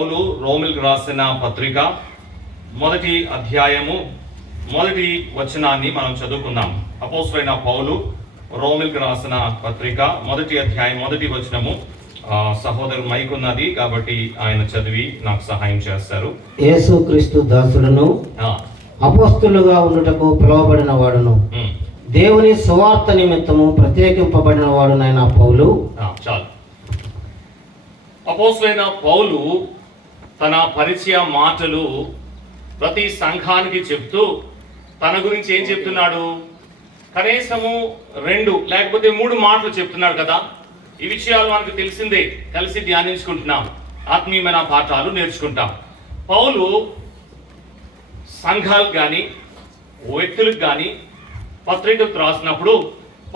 పౌలు రోమిల్కి రాసిన పత్రిక మొదటి అధ్యాయము మొదటి వచనాన్ని మనం చదువుకుందాం. అపోస్తలుడైన పౌలు రోమిల్కి రాసిన పత్రిక మొదటి అధ్యాయం మొదటి వచనము. సహోదరు మైక్ ఉన్నది కాబట్టి ఆయన చదివి నాకు సహాయం చేస్తారు. యేసుక్రీస్తు దాసుడును అపోస్తలుగా ఉండుటకు పిలువబడిన వాడును దేవుని సువార్త నిమిత్తము ప్రత్యేకింపబడిన వాడునైన పౌలు. చాలు. అపోస్తలుడైన పౌలు తన పరిచయ మాటలు ప్రతి సంఘానికి చెప్తూ తన గురించి ఏం చెప్తున్నాడు? కనీసము 2 లేకపోతే 3 మాటలు చెప్తున్నాడు కదా. ఈ విషయాలు మనకు తెలిసిందే, కలిసి ధ్యానించుకుంటున్నాం, ఆత్మీయమైన పాఠాలు నేర్చుకుంటాం. పౌలు సంఘాలకు కానీ వ్యక్తులకు కానీ పత్రికలు రాసినప్పుడు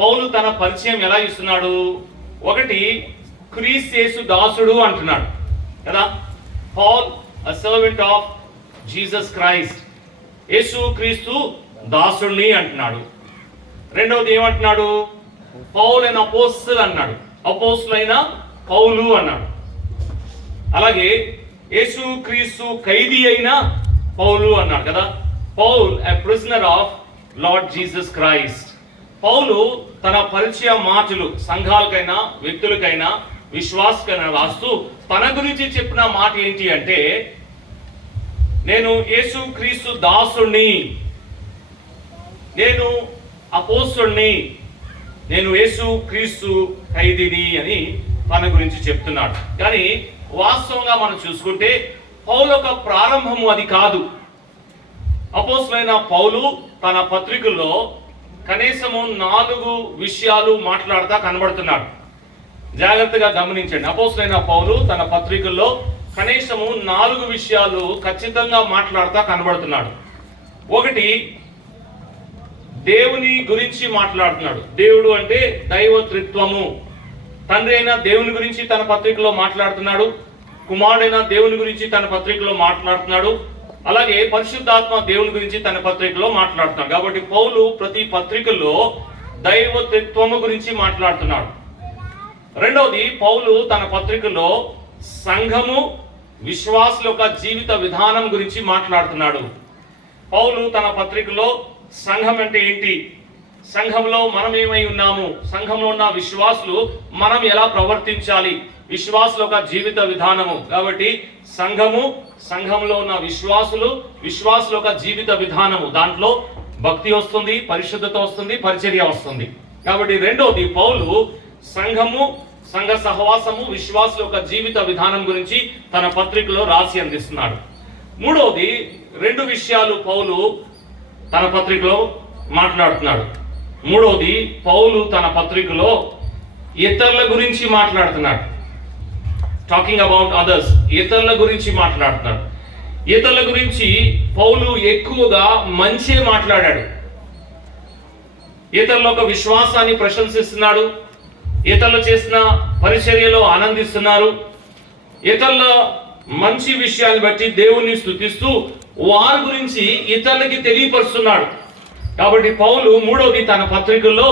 పౌలు తన పరిచయం ఎలా ఇస్తున్నాడు? ఒకటి, క్రీస్తు యేసు దాసుడు అంటున్నాడు కదా. Paul, a servant of Jesus Christ. యేసు క్రీస్తు దాసుడిని అంటున్నాడు. రెండవది ఏమంటున్నాడు? పౌల్ అండ్ అపోస్తల్ అన్నాడు. అపోస్తలైన పౌలు అన్నాడు. అలాగే యేసు క్రీస్తు ఖైదీ అయిన పౌలు అన్నాడు కదా. Paul a prisoner of Lord Jesus Christ. పౌలు తన పరిచయ మాటలు సంఘాలకైనా వ్యక్తులకైనా విశ్వాసకైనా రాస్తూ తన గురించి చెప్పిన మాట ఏంటి అంటే, నేను యేసు క్రీస్తు దాసుణ్ణి, నేను అపోస్తలుణ్ణి, నేను యేసు క్రీస్తు ఖైదీని అని తన గురించి చెప్తున్నాడు. కానీ వాస్తవంగా మనం చూసుకుంటే పౌలు ఒక ప్రారంభము అది కాదు. అపోస్తలుడైన పౌలు తన పత్రికల్లో కనీసము 4 విషయాలు మాట్లాడుతూ కనబడుతున్నాడు. జాగ్రత్తగా గమనించండి. అపోస్తలుడైన పౌలు తన పత్రికల్లో కనీసము 4 విషయాలు ఖచ్చితంగా మాట్లాడుతూ కనబడుతున్నాడు. ఒకటి, దేవుని గురించి మాట్లాడుతున్నాడు. దేవుడు అంటే దైవత్రిత్వము. తండ్రి అయిన దేవుని గురించి తన పత్రికలో మాట్లాడుతున్నాడు. కుమారుడైన దేవుని గురించి తన పత్రికలో మాట్లాడుతున్నాడు. అలాగే పరిశుద్ధాత్మ దేవుని గురించి తన పత్రికలో మాట్లాడుతున్నాడు. కాబట్టి పౌలు ప్రతి పత్రికల్లో దైవత్రిత్వము గురించి మాట్లాడుతున్నాడు. రెండవది, పౌలు తన పత్రికలో సంఘము విశ్వాసుల యొక్క జీవిత విధానం గురించి మాట్లాడుతున్నాడు. పౌలు తన పత్రికలో సంఘం అంటే ఏంటి, సంఘంలో మనం ఏమై ఉన్నాము, సంఘంలో ఉన్న విశ్వాసులు మనం ఎలా ప్రవర్తించాలి, విశ్వాసుల యొక్క జీవిత విధానము. కాబట్టి సంఘము, సంఘంలో ఉన్న విశ్వాసులు, విశ్వాసుల యొక్క జీవిత విధానము, దాంట్లో భక్తి వస్తుంది, పరిశుద్ధత వస్తుంది, పరిచర్య వస్తుంది. కాబట్టి రెండవది, పౌలు సంఘము, సంఘ సహవాసము, విశ్వాసుల యొక్క జీవిత విధానం గురించి తన పత్రికలో రాసి అందిస్తున్నాడు. మూడవది, 2 విషయాలు పౌలు తన పత్రికలో మాట్లాడుతున్నాడు. మూడవది, పౌలు తన పత్రికలో ఇతరుల గురించి మాట్లాడుతున్నాడు. టాకింగ్ అబౌట్ అదర్స్, ఇతరుల గురించి మాట్లాడుతున్నాడు. ఇతరుల గురించి పౌలు ఎక్కువగా మంచి మాట్లాడాడు. ఇతరుల యొక్క విశ్వాసాన్ని ప్రశంసిస్తున్నాడు. ఇతరులు చేసిన పరిచర్యలో ఆనందిస్తున్నారు. ఇతరుల మంచి విషయాన్ని బట్టి దేవుణ్ణి స్తుతిస్తూ వారి గురించి ఇతరులకి తెలియపరుస్తున్నాడు. కాబట్టి పౌలు మూడవది తన పత్రికల్లో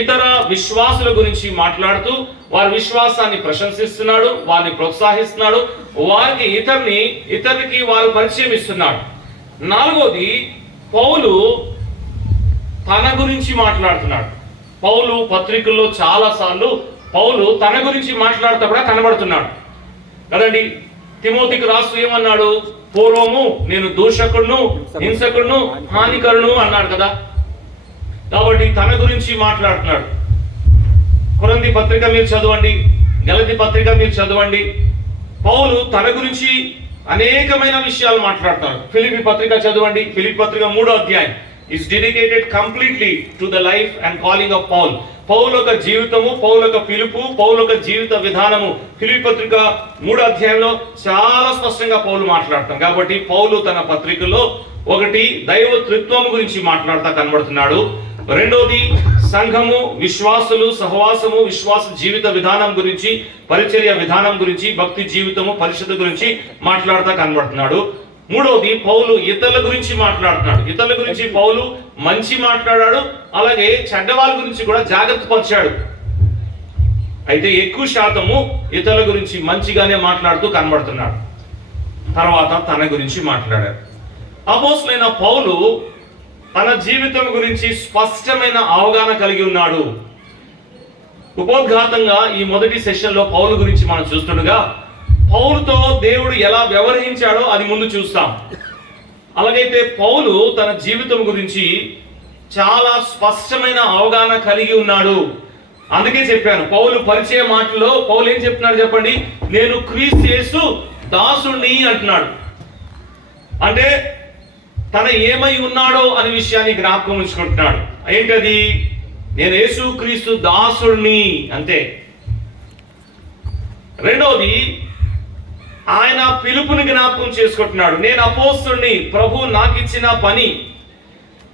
ఇతర విశ్వాసుల గురించి మాట్లాడుతూ వారి విశ్వాసాన్ని ప్రశంసిస్తున్నాడు, వారిని ప్రోత్సహిస్తున్నాడు, వారికి ఇతరులకి వారు పరిచయం ఇస్తున్నాడు. నాలుగవది, పౌలు తన గురించి మాట్లాడుతున్నాడు. పౌలు పత్రికల్లో చాలా సార్లు పౌలు తన గురించి మాట్లాడుతూ కూడా కనబడుతున్నాడు కదండి. తిమోతికి రాస్తూ ఏమన్నాడు? పూర్వము నేను దూషకుడును, హింసకుడును, హానికరును అన్నాడు కదా. కాబట్టి తన గురించి మాట్లాడుతున్నాడు. కొరింథీ పత్రిక మీరు చదవండి, గలతీ పత్రిక మీరు చదవండి. పౌలు తన గురించి అనేకమైన విషయాలు మాట్లాడతారు. ఫిలిప్పీ పత్రిక చదవండి. ఫిలిప్పీ పత్రిక 3వ అధ్యాయం is dedicated completely to the life and calling of Paul. పౌలు యొక్క జీవితము, పౌలు యొక్క పిలుపు, పౌలు యొక్క జీవిత విధానము ఫిలిప్పీ పత్రిక 3వ అధ్యాయంలో చాలా స్పష్టంగా పౌలు మాట్లాడతాం. కాబట్టి పౌలు తన పత్రికలో ఒకటి, దైవత్రిత్వము గురించి మాట్లాడుతూ కనబడుతున్నాడు. రెండోది, సంఘము, విశ్వాసులు, సహవాసము, విశ్వాస జీవిత విధానం గురించి, పరిచర్య విధానం గురించి, భక్తి జీవితము, పరిశుద్ధ గురించి మాట్లాడుతూ కనబడుతున్నాడు. మూడవది, పౌలు ఇతరుల గురించి మాట్లాడుతున్నాడు. ఇతరుల గురించి పౌలు మంచి మాట్లాడాడు, అలాగే చెడ్డవాళ్ళ గురించి కూడా జాగ్రత్త పరిచాడు. అయితే ఎక్కువ శాతము ఇతరుల గురించి మంచిగానే మాట్లాడుతూ కనబడుతున్నాడు. తర్వాత తన గురించి మాట్లాడారు. అపోస్తలుడైన పౌలు తన జీవితం గురించి స్పష్టమైన అవగాహన కలిగి ఉన్నాడు. ఉపోద్ఘాతంగా ఈ మొదటి సెషన్లో పౌలు గురించి మనం చూస్తుండగా పౌలుతో దేవుడు ఎలా వ్యవహరించాడో అది ముందు చూస్తాం. అలాగైతే పౌలు తన జీవితం గురించి చాలా స్పష్టమైన అవగాహన కలిగి ఉన్నాడు. అందుకే చెప్పాను, పౌలు పరిచయ మాటల్లో పౌలు ఏం చెప్తున్నాడు చెప్పండి? నేను క్రీస్తు యేసు దాసుణ్ణి అంటున్నాడు. అంటే తన ఏమై ఉన్నాడో అనే విషయాన్ని జ్ఞాపకం ఉంచుకుంటున్నాడు. ఏంటది? నేను యేసు క్రీస్తు దాసుణ్ణి అంతే. రెండోది, ఆయన పిలుపుని జ్ఞాపకం చేసుకుంటున్నాడు. నేను అపోస్తలుణ్ణి, ప్రభు నాకు ఇచ్చిన పని,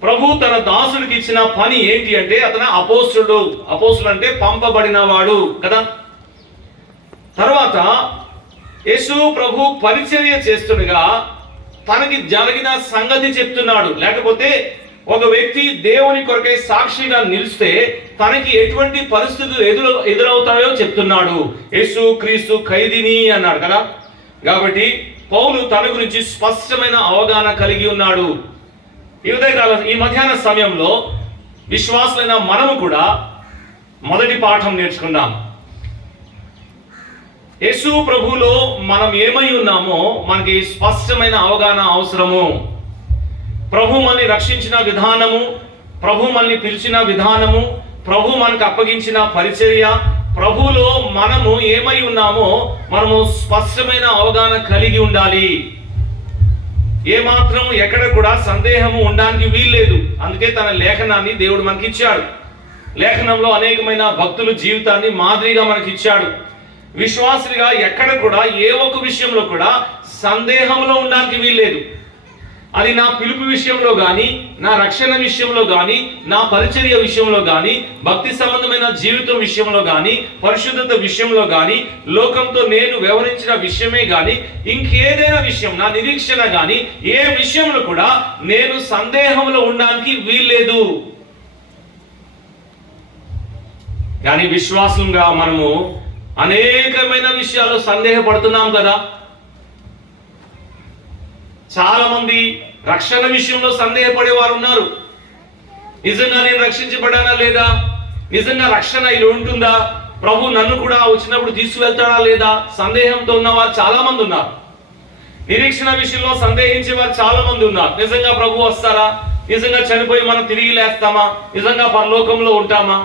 ప్రభు తన దాసుడికి ఇచ్చిన పని ఏంటి అంటే అతను అపోస్తలుడు. అపోస్తలుడు అంటే పంపబడిన వాడు కదా. తర్వాత యేసు ప్రభు పరిచర్య చేస్తుండగా తనకి జరిగిన సంగతి చెప్తున్నాడు. లేకపోతే ఒక వ్యక్తి దేవుని కొరకై సాక్షిగా నిలిస్తే తనకి ఎటువంటి పరిస్థితులు ఎదురవుతాయో చెప్తున్నాడు. యేసు క్రీస్తు ఖైదీని అన్నాడు కదా. కాబట్టి పౌలు తన గురించి స్పష్టమైన అవగాహన కలిగి ఉన్నాడు. ఈ మధ్యాహ్న సమయంలో విశ్వాసులైన మనము కూడా మొదటి పాఠం నేర్చుకున్నాం. యేసు ప్రభువులో మనం ఏమై ఉన్నామో మనకి స్పష్టమైన అవగాహన అవసరము. ప్రభు మనల్ని రక్షించిన విధానము, ప్రభు మనల్ని పిలిచిన విధానము, ప్రభు మనకు అప్పగించిన పరిచర్య, ప్రభువులో మనము ఏమై ఉన్నామో మనము స్పష్టమైన అవగాహన కలిగి ఉండాలి. ఏమాత్రం ఎక్కడ కూడా సందేహము ఉండడానికి వీల్లేదు. అందుకే తన లేఖనాన్ని దేవుడు మనకి ఇచ్చాడు. లేఖనంలో అనేకమైన భక్తుల జీవితాన్ని మాదిరిగా మనకి ఇచ్చాడు. విశ్వాసులుగా ఎక్కడ కూడా ఏ ఒక్క విషయంలో కూడా సందేహంలో ఉండడానికి వీల్లేదు. అది నా పిలుపు విషయంలో కానీ, నా రక్షణ విషయంలో కానీ, నా పరిచర్య విషయంలో కానీ, భక్తి సంబంధమైన జీవితం విషయంలో కానీ, పరిశుద్ధత విషయంలో కానీ, లోకంతో నేను వ్యవహరించిన విషయమే కానీ, ఇంకేదైనా విషయం, నా నిరీక్షణ కానీ, ఏ విషయంలో కూడా నేను సందేహంలో ఉండడానికి వీల్లేదు. కానీ విశ్వాసంగా మనము అనేకమైన విషయాల్లో సందేహపడుతున్నాం కదా. చాలా మంది రక్షణ విషయంలో సందేహపడేవారు ఉన్నారు. నిజంగా నేను రక్షించబడానా లేదా? నిజంగా రక్షణ ఇలా ఉంటుందా? ప్రభు నన్ను కూడా వచ్చినప్పుడు తీసుకువెళ్తాడా లేదా? సందేహంతో ఉన్నవారు చాలా మంది ఉన్నారు. నిరీక్షణ విషయంలో సందేహించేవారు చాలా మంది ఉన్నారు. నిజంగా ప్రభు వస్తారా? నిజంగా చనిపోయి మనం తిరిగి లేస్తామా? నిజంగా పరలోకంలో ఉంటామా?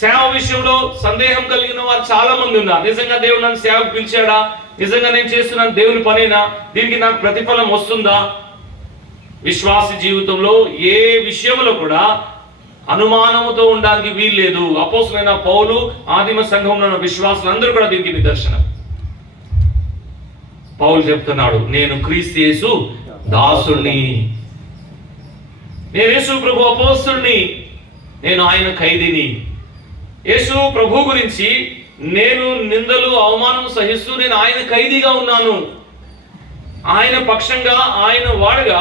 సేవ విషయంలో సందేహం కలిగిన వారు చాలా మంది ఉన్నారు. నిజంగా దేవుడు నన్ను సేవకు పిలిచాడా? నిజంగా నేను చేస్తున్నాను దేవుని పనేనా? దీనికి నాకు ప్రతిఫలం వస్తుందా? విశ్వాస జీవితంలో ఏ విషయంలో కూడా అనుమానముతో ఉండడానికి వీల్లేదు. అపోస్తలుడైన పౌలు, ఆదిమ సంఘంలో ఉన్న విశ్వాసులందరూ కూడా దీనికి నిదర్శనం. పౌలు చెప్తున్నాడు, నేను క్రీస్తు యేసు దాసుణ్ణి, నేను యేసు ప్రభు అపోస్తలుణ్ణి, నేను ఆయన ఖైదీని. యేసు ప్రభు గురించి నేను నిందలు అవమానం సహిస్తూ నేను ఆయన ఖైదీగా ఉన్నాను. ఆయన పక్షంగా, ఆయన వాడుగా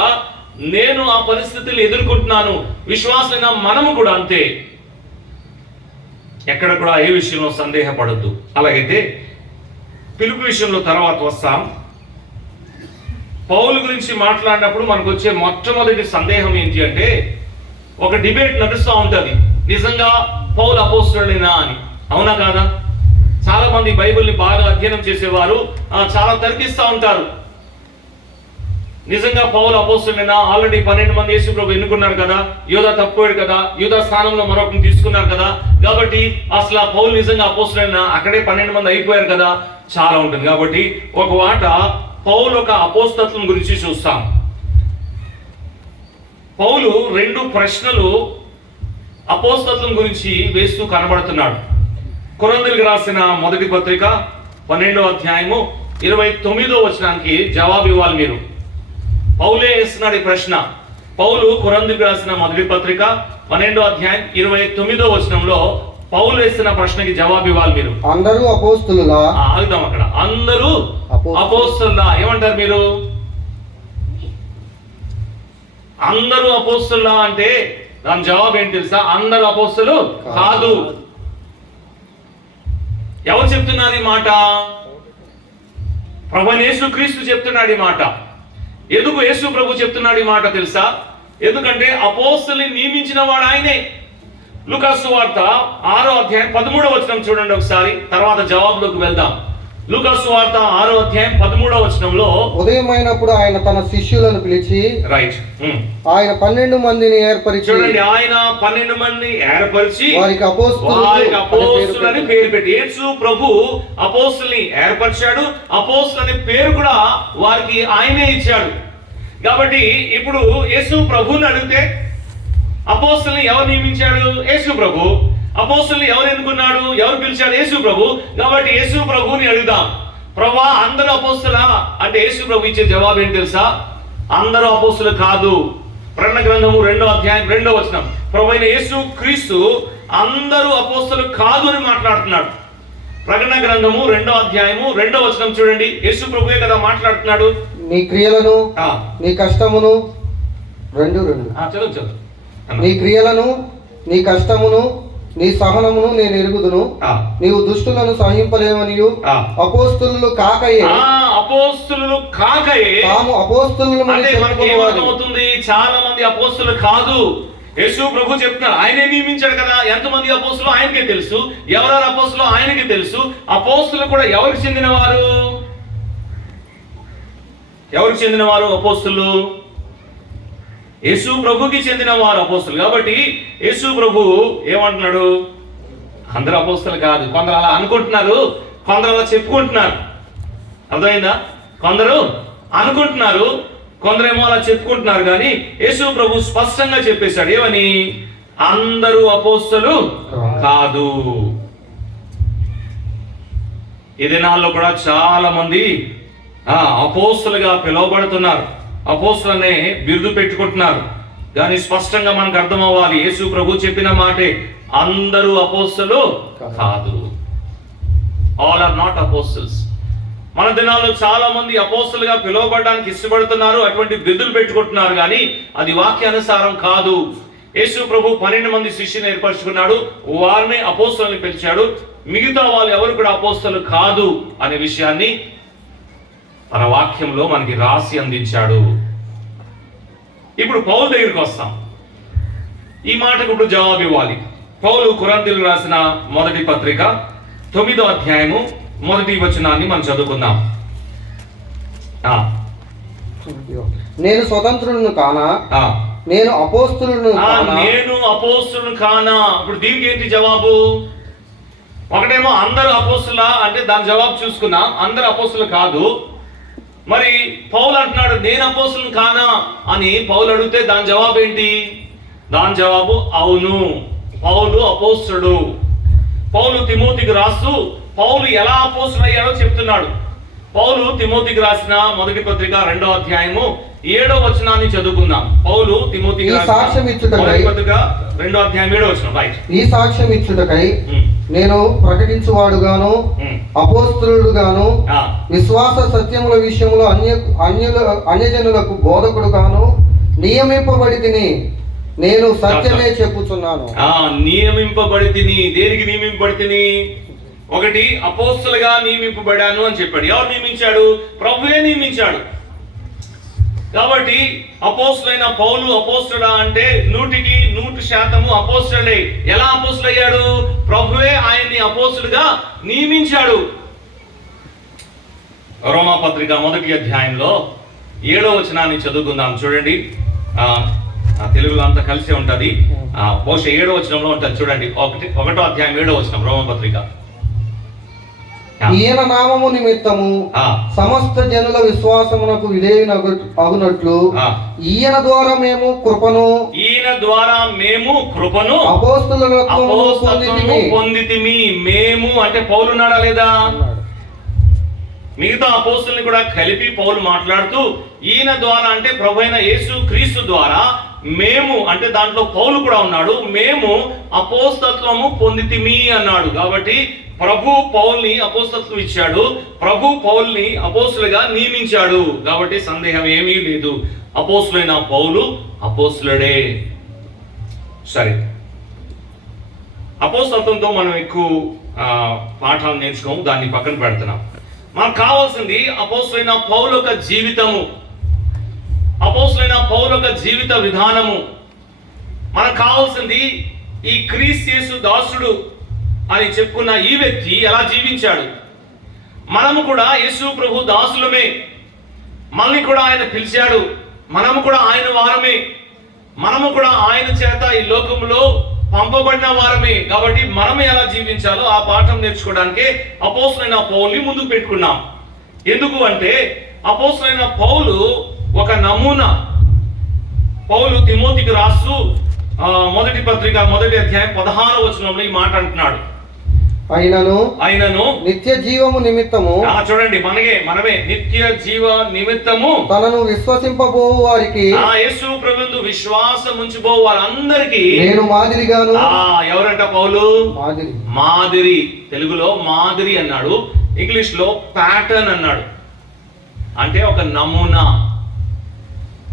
నేను ఆ పరిస్థితులు ఎదుర్కొంటున్నాను. విశ్వాసంగా మనము కూడా అంతే. ఎక్కడ కూడా ఏ విషయంలో సందేహపడద్దు. అలాగైతే పిలుపు విషయంలో తర్వాత వస్తాం. పౌలు గురించి మాట్లాడినప్పుడు మనకు వచ్చే మొట్టమొదటి సందేహం ఏంటి అంటే, ఒక డిబేట్ నడుస్తూ ఉంటుంది, నిజంగా పౌలు అపోస్తలుడేనా అని. అవునా కాదా? చాలా మంది బైబిల్ని బాగా అధ్యయనం చేసేవారు చాలా తర్కిస్తూ ఉంటారు. నిజంగా పౌలు అపోస్తలుడేనా? ఆల్రెడీ 12 మంది యేసు ప్రభు ఎన్నుకున్నారు కదా, యూదా తప్పోయాడు కదా, యూదా స్థానంలో మరొకరిని తీసుకున్నారు కదా, కాబట్టి అసలు ఆ పౌలు నిజంగా అపోస్తలుడేనా? అక్కడే 12 మంది అయిపోయారు కదా, చాలా ఉంటుంది. కాబట్టి ఒక మాట పౌలు ఒక అపోస్తత్వం గురించి చూస్తాం. పౌలు 2 ప్రశ్నలు అపోస్తత్వం గురించి వేస్తూ కనబడుతున్నాడు. కొరింథీయులకు రాసిన మొదటి పత్రిక 12వ అధ్యాయము 29వ వచనానికి జవాబు ఇవ్వాలి మీరు. పౌలే వేస్తున్నాడు ఈ ప్రశ్న. పౌలు కొరింథీయులకు రాసిన మొదటి పత్రిక 12వ అధ్యాయం 29వ వచనంలో పౌలు వేస్తున్న ప్రశ్నకి జవాబు ఇవ్వాలి మీరు. అందరూ అపోస్తలులా? ఆగుదాం అక్కడ. అందరూ అపోస్తలులా ఏమంటారు మీరు? అందరూ అపోస్తలులా అంటే దాని జవాబు ఏంటి తెలుసా? అందరూ అపోస్తలు కాదు. ఎవరు చెప్తున్నారు ఈ మాట? ప్రభువైన యేసుక్రీస్తు చెప్తున్నాడు ఈ మాట. ఎందుకు యేసు ప్రభు చెప్తున్నాడు ఈ మాట తెలుసా? ఎందుకంటే అపోస్తలుని నియమించిన వాడు ఆయనే. లూకాసు సువార్త 6వ అధ్యాయం 13వ వచనం చూడండి ఒకసారి, తర్వాత జవాబులోకి వెళ్దాం. లూకాసు సువార్త 6వ అధ్యాయం 13వ వచనంలో, ఉదయమైనప్పుడు ఆయన తన శిష్యులను పిలిచి, రైట్, ఆయన 12 మందిని ఏర్పరిచి, చూడండి, ఆయన 12 మందిని ఏర్పరిచి వారికి అపోస్తులని పేరు పెట్టి, యేసు ప్రభు అపోస్తుల్ని ఏర్పరిచాడు. అపోస్తులని పేరు కూడా వారికి ఆయనే ఇచ్చాడు. కాబట్టి ఇప్పుడు యేసు ప్రభుని అడిగితే అపోస్తుల్ని ఎవరు నియమించాడు? యేసు ప్రభు. అపోస్తుల్ని ఎవరు ఎన్నుకున్నాడు? ఎవరు పిలిచాడు? యేసు ప్రభు. కాబట్టి యేసు ప్రభుని అడుగుదాం, ప్రభువా అందరూ అపోస్తులా అంటే యేసు ప్రభు ఇచ్చే జవాబు ఏంటి తెలుసా? అందరూ అపోస్తులు కాదు. ప్రకటన గ్రంథము 2వ అధ్యాయం 2వ వచనం, ప్రభువైన యేసు క్రీస్తు అందరూ అపోస్తులు కాదు అని మాట్లాడుతున్నాడు. ప్రకటన గ్రంథము 2వ అధ్యాయము 2వ వచనం చూడండి, యేసు ప్రభువే కదా మాట్లాడుతున్నాడు. నీ క్రియలను, నీ కష్టమును, చదువు నీ క్రియలను, నీ కష్టమును, నీ సహనమును నేను ఎరుగుదును. నీవు దుష్టులను సహింపలేవనియు అపోస్తులు కాకయే తాము అపోస్తులు అవుతుంది. చాలా మంది అపోస్తులు కాదు. యేసు ప్రభు చెప్తున్నారు, ఆయనే నియమించాడు కదా. ఎంతమంది అపోస్తులు ఆయనకే తెలుసు, ఎవరెవరు అపోస్తులు ఆయనకి తెలుసు. అపోస్తులు కూడా ఎవరికి చెందినవారు? ఎవరికి చెందినవారు అపోస్తులు? యేసు ప్రభుకి చెందిన వారు అపోస్తులు. కాబట్టి యేసు ప్రభు ఏమంటున్నాడు? అందరూ అపోస్తులు కాదు. కొందరు అలా అనుకుంటున్నారు, కొందరు అలా చెప్పుకుంటున్నారు. అర్థమైందా? కొందరు అనుకుంటున్నారు, కొందరేమో అలా చెప్పుకుంటున్నారు. కానీ యేసు ప్రభు స్పష్టంగా చెప్పేశాడు, ఏమని? అందరూ అపోస్తులు కాదు. ఈ దినాల్లో కూడా చాలా మంది అపోస్తులుగా పిలువబడుతున్నారు, అపోస్తులనే బిరుదు పెట్టుకుంటున్నారు. కానీ స్పష్టంగా మనకు అర్థం అవ్వాలి, యేసు ప్రభు చెప్పిన మాటే, అందరూ అపోస్తులు కాదు. All are not apostles. మన దినాల్లో చాలా మంది అపోస్తులుగా పిలువబడడానికి ఇష్టపడుతున్నారు, అటువంటి బిరుదులు పెట్టుకుంటున్నారు. కానీ అది వాక్యానుసారం కాదు. యేసు ప్రభు 12 మంది శిష్యుని ఏర్పరచుకున్నాడు, వారిని అపోస్తులని పిలిచాడు. మిగతా వాళ్ళు ఎవరు కూడా అపోస్తులు కాదు అనే విషయాన్ని తన వాక్యంలో మనకి రాసి అందించాడు. ఇప్పుడు పౌలు దగ్గరికి వస్తాం. ఈ మాటకు ఇప్పుడు జవాబు ఇవ్వాలి. పౌలు కొరింథీయులకు రాసిన మొదటి పత్రిక 9వ అధ్యాయము 1వ వచనాన్ని మనం చదువుకుందాం. నేను స్వతంత్రులను కానా, నేను అపోస్తులను కానా. ఇప్పుడు దీనికి ఏంటి జవాబు? ఒకటేమో అందరూ అపోస్తులా అంటే దాని జవాబు చూసుకున్నాం, అందరూ అపోస్తులు కాదు. మరి పౌలు అంటున్నాడు నేను అపోస్తులను కానా అని పౌలు అడిగితే దాని జవాబు ఏంటి? దాని జవాబు అవును, పౌలు అపోస్తుడు. పౌలు తిమోతికి రాస్తూ పౌలు ఎలా అపోస్తుడు అయ్యాడో చెప్తున్నాడు. పౌలు తిమోతికి రాసిన మొదటి పత్రిక 2వ అధ్యాయము 7వ వచనాన్ని చదువుకుందాం. పౌలు తిమోతికి సాక్ష్యం ఇచ్చుటకై 2వ అధ్యాయం 7వ వచనం, రైట్. ఈ సాక్ష్యం ఇచ్చుటకై నేను ప్రకటించువాడుగాను అపోస్తులుడుగాను విశ్వాస సత్యముల విషయంలో అన్యజనులకు బోధకుడుగాను నియమింపబడి తిని నేను సత్యమే చెప్పుచున్నాను. నియమింపబడి తిని. దేనికి నియమింపబడి తిని? ఒకటి, అపోస్తులుగా నియమింపబడాను అని చెప్పాడు. ఎవరు నియమించాడు? ప్రభువే నియమించాడు. కాబట్టి అపోస్తులైన పౌలు అపోస్తుడా అంటే 100% అపోస్తుడే. ఎలా అపోస్తుడు అయ్యాడు? ప్రభువే ఆయన్ని అపోస్తులుగా నియమించాడు. రోమా పత్రిక 1వ అధ్యాయంలో 7వ వచనాన్ని చదువుకుందాం. చూడండి, తెలుగులో అంతా కలిసే ఉంటది. బహుశా 7వ వచనంలో ఉంటుంది. చూడండి, 1వ అధ్యాయం 7వ వచనం రోమా పత్రిక. ఈయన నామము నిమిత్తము సమస్త జనుల విశ్వాసమునకు విధేయునగునట్లు ఈయన ద్వారా మేము కృపను అపోస్తులకు పొందితిమి. మేము అంటే పౌలు ఉన్నాడా లేదా? మిగతా అపోస్తుల్ని కూడా కలిపి పౌలు మాట్లాడుతూ ఈయన ద్వారా అంటే ప్రభువైన యేసు క్రీస్తు ద్వారా మేము అంటే దాంట్లో పౌలు కూడా ఉన్నాడు, మేము అపోస్తత్వము పొందితిమి అన్నాడు. కాబట్టి ప్రభు పౌల్ని అపోస్తత్వం ఇచ్చాడు, ప్రభు పౌల్ని అపోస్తులుగా నియమించాడు. కాబట్టి సందేహం ఏమీ లేదు, అపోస్తులైన పౌలు అపోస్తులుడే. సరే, అపోస్తత్వంతో మనం ఎక్కువ పాఠాలు నేర్చుకోము, దాన్ని పక్కన పెడుతున్నాం. మనకు కావాల్సింది అపోస్తలుడైన పౌలు యొక్క జీవితము, అపోస్తలుడైన పౌలు యొక్క జీవిత విధానము. మనకు కావాల్సింది ఈ క్రీస్తు యేసు దాసుడు అని చెప్పుకున్న ఈ వ్యక్తి ఎలా జీవించాడు. మనము కూడా యేసు ప్రభు దాసులమే, మనల్ని కూడా ఆయన పిలిచాడు, మనము కూడా ఆయన వారమే, మనము కూడా ఆయన చేత ఈ లోకంలో పంపబడిన వారమే. కాబట్టి మనమే ఎలా జీవించాలో ఆ పాఠం నేర్చుకోవడానికే అపోస్తలుడైన పౌలుని ముందుకు పెట్టుకున్నాం. ఎందుకు అంటే అపోస్తలుడైన పౌలు ఒక నమూనా. పౌలు తిమోతికి రాస్తూ మొదటి పత్రిక 1వ అధ్యాయం 16వ వచనంలో ఈ మాట అంటున్నాడు. అయినను నిత్య జీవము నిమిత్తము, చూడండి, మనమే నిత్య జీవ నిమిత్తము తనను విశ్వసింపబోవు వారికి, యేసు ప్రభువునందు విశ్వాసం ఉంచబో వారందరికీ నేను మాదిరిగాను. ఎవరంట పౌలు? మాదిరి. తెలుగులో మాదిరి అన్నాడు, ఇంగ్లీష్ లో ప్యాటర్న్ అన్నాడు. అంటే ఒక నమూనా.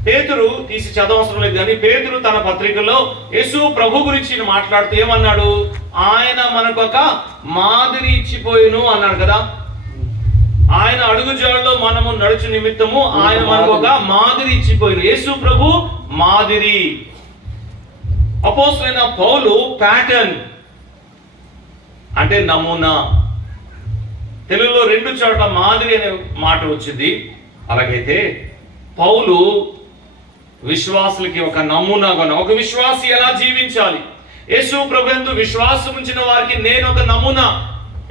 పేతురు తీసి చదవవసరం లేదు కానీ పేతురు తన పత్రికలో యేసు ప్రభు గురించి మాట్లాడుతూ ఏమన్నాడు? ఆయన మనకు ఒక మాదిరి ఇచ్చిపోయిను అన్నాడు కదా. ఆయన అడుగుజాడలో మనము నడుచు నిమిత్తము ఆయన మనకు ఒక మాదిరి ఇచ్చిపోయిను. యేసు ప్రభు మాదిరి. అపోస్తలుడైన పౌలు ప్యాటర్న్ అంటే నమూనా. తెలుగులో 2 చోట్ల మాదిరి అనే మాట వచ్చింది. అలాగైతే పౌలు విశ్వాసులకి ఒక నమూనాగా, ఒక విశ్వాసి ఎలా జీవించాలి, యేసు ప్రభువునందు విశ్వాసం ఉంచిన వారికి నేను ఒక నమూనా.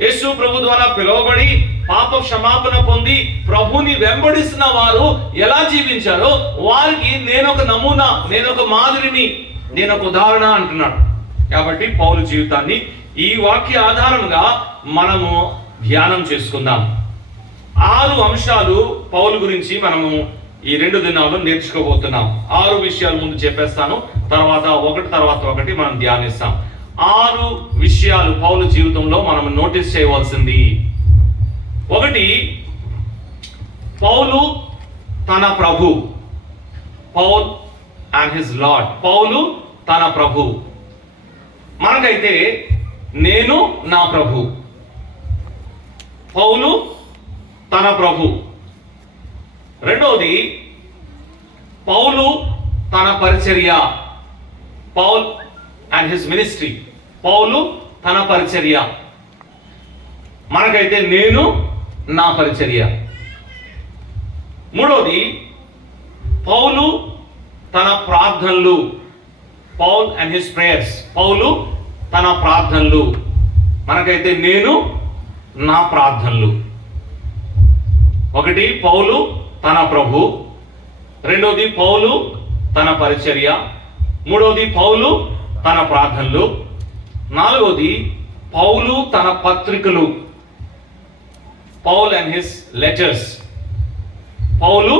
యేసు ప్రభు ద్వారా పిలువబడి పాప క్షమాపణ పొంది ప్రభుని వెంబడిస్తున్న వారు ఎలా జీవించారో వారికి నేను ఒక నమూనా, నేను ఒక మాదిరిని, నేను ఒక ఉదాహరణ అంటున్నాడు. కాబట్టి పౌలు జీవితాన్ని ఈ వాక్య ఆధారంగా మనము ధ్యానం చేసుకుందాం. 6 అంశాలు పౌలు గురించి మనము ఈ 2 దినాల్లో నేర్చుకోబోతున్నాం. 6 విషయాలు ముందు చెప్పేస్తాను, తర్వాత ఒకటి మనం ధ్యానిస్తాం. 6 విషయాలు పౌలు జీవితంలో మనం నోటీస్ చేయవలసింది. 1, పౌలు తన ప్రభు. Paul and his lord. పౌలు తన ప్రభు. మనకైతే నేను నా ప్రభు. పౌలు తన ప్రభు. రెండవది, పౌలు తన పరిచర్య. Paul and his ministry. పౌలు తన పరిచర్య. మనకైతే నేను నా పరిచర్య. మూడవది, పౌలు తన ప్రార్థనలు. Paul and his prayers. పౌలు తన ప్రార్థనలు. మనకైతే నేను నా ప్రార్థనలు. 1, పౌలు తన ప్రభు. 2, పౌలు తన పరిచర్య. 3, పౌలు తన ప్రార్థనలు. 4, పౌలు తన పత్రికలు. Paul and his letters. పౌలు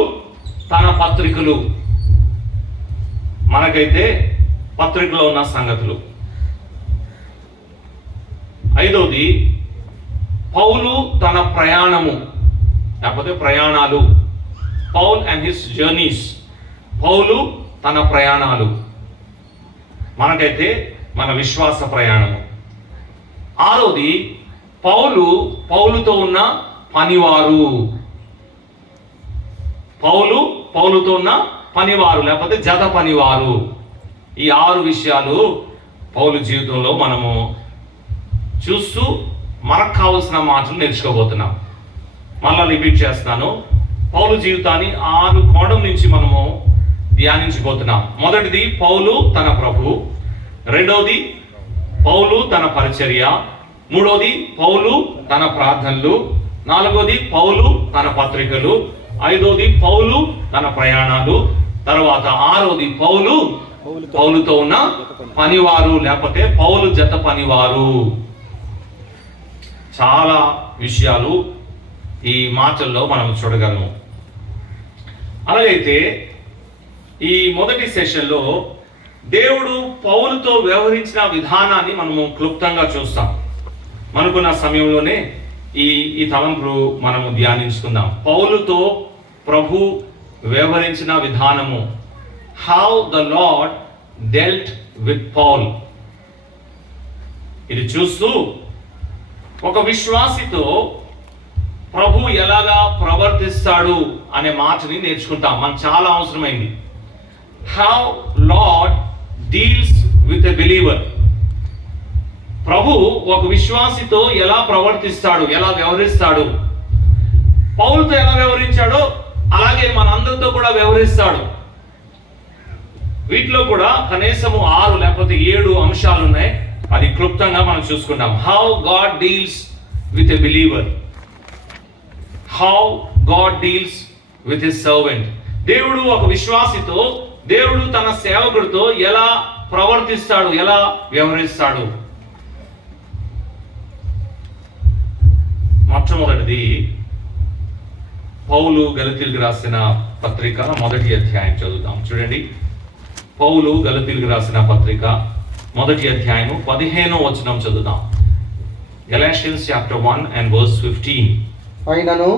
తన పత్రికలు. మనకైతే పత్రికలో ఉన్న సంగతులు. 5, పౌలు తన ప్రయాణము లేకపోతే ప్రయాణాలు. Paul and his journeys. పౌలు తన ప్రయాణాలు. మనకైతే మన విశ్వాస ప్రయాణము. 6, పౌలుతో ఉన్న పనివారు. పౌలుతో ఉన్న పనివారు లేకపోతే జత పనివారు. ఈ 6 విషయాలు పౌలు జీవితంలో మనము చూస్తూ మనకు కావలసిన మాటలు నేర్చుకోబోతున్నాం. మళ్ళా రిపీట్ చేస్తున్నాను. పౌలు జీవితాన్ని 6 కోణం నుంచి మనము ధ్యానించబోతున్నాం. మొదటిది, పౌలు తన ప్రభు. 2, పౌలు తన పరిచర్య. 3, పౌలు తన ప్రార్థనలు. 4, పౌలు తన పత్రికలు. 5, పౌలు తన ప్రయాణాలు. తర్వాత 6, పౌలుతో ఉన్న పనివారు లేకపోతే పౌలు జత పనివారు. చాలా విషయాలు ఈ మాటల్లో మనం చూడగలము. అలాగైతే ఈ మొదటి సెషన్లో దేవుడు పౌలుతో వ్యవహరించిన విధానాన్ని మనము క్లుప్తంగా చూస్తాం. మనకున్న సమయంలోనే ఈ తలంపులు మనము ధ్యానించుకుందాం. పౌలుతో ప్రభు వ్యవహరించిన విధానము. How the Lord dealt with Paul. ఇది చూస్తూ ఒక విశ్వాసితో ప్రభు ఎలాగా ప్రవర్తిస్తాడు అనే మాటని నేర్చుకుంటాం. మనకు చాలా అవసరమైంది. How lord deals with a believer. ప్రభు ఒక విశ్వాసితో ఎలా ప్రవర్తిస్తాడు, ఎలా వ్యవహరిస్తాడు. పౌలుతో ఎలా వ్యవహరించాడో అలాగే మనందరితో కూడా వ్యవహరిస్తాడు. వీటిలో కూడా కనీసము 6 లేకపోతే 7 అంశాలు ఉన్నాయి. అది క్లుప్తంగా మనం చూసుకుంటాం. How God deals with a believer. How God deals with his servant. దేవుడు ఒక విశ్వాసితో, దేవుడు తన సేవకుడితో ఎలా ప్రవర్తిస్తాడు, ఎలా వ్యవహరిస్తాడు. మొట్టమొదటిది పౌలు గలతీయులకు రాసిన పత్రిక 1వ అధ్యాయం చదువుతాం. చూడండి, పౌలు గలతీయులకు రాసిన పత్రిక 1వ అధ్యాయము 15వ వచనం చదువుదాం. గలాషియన్స్ చాప్టర్ 1 and verse 15. అయినను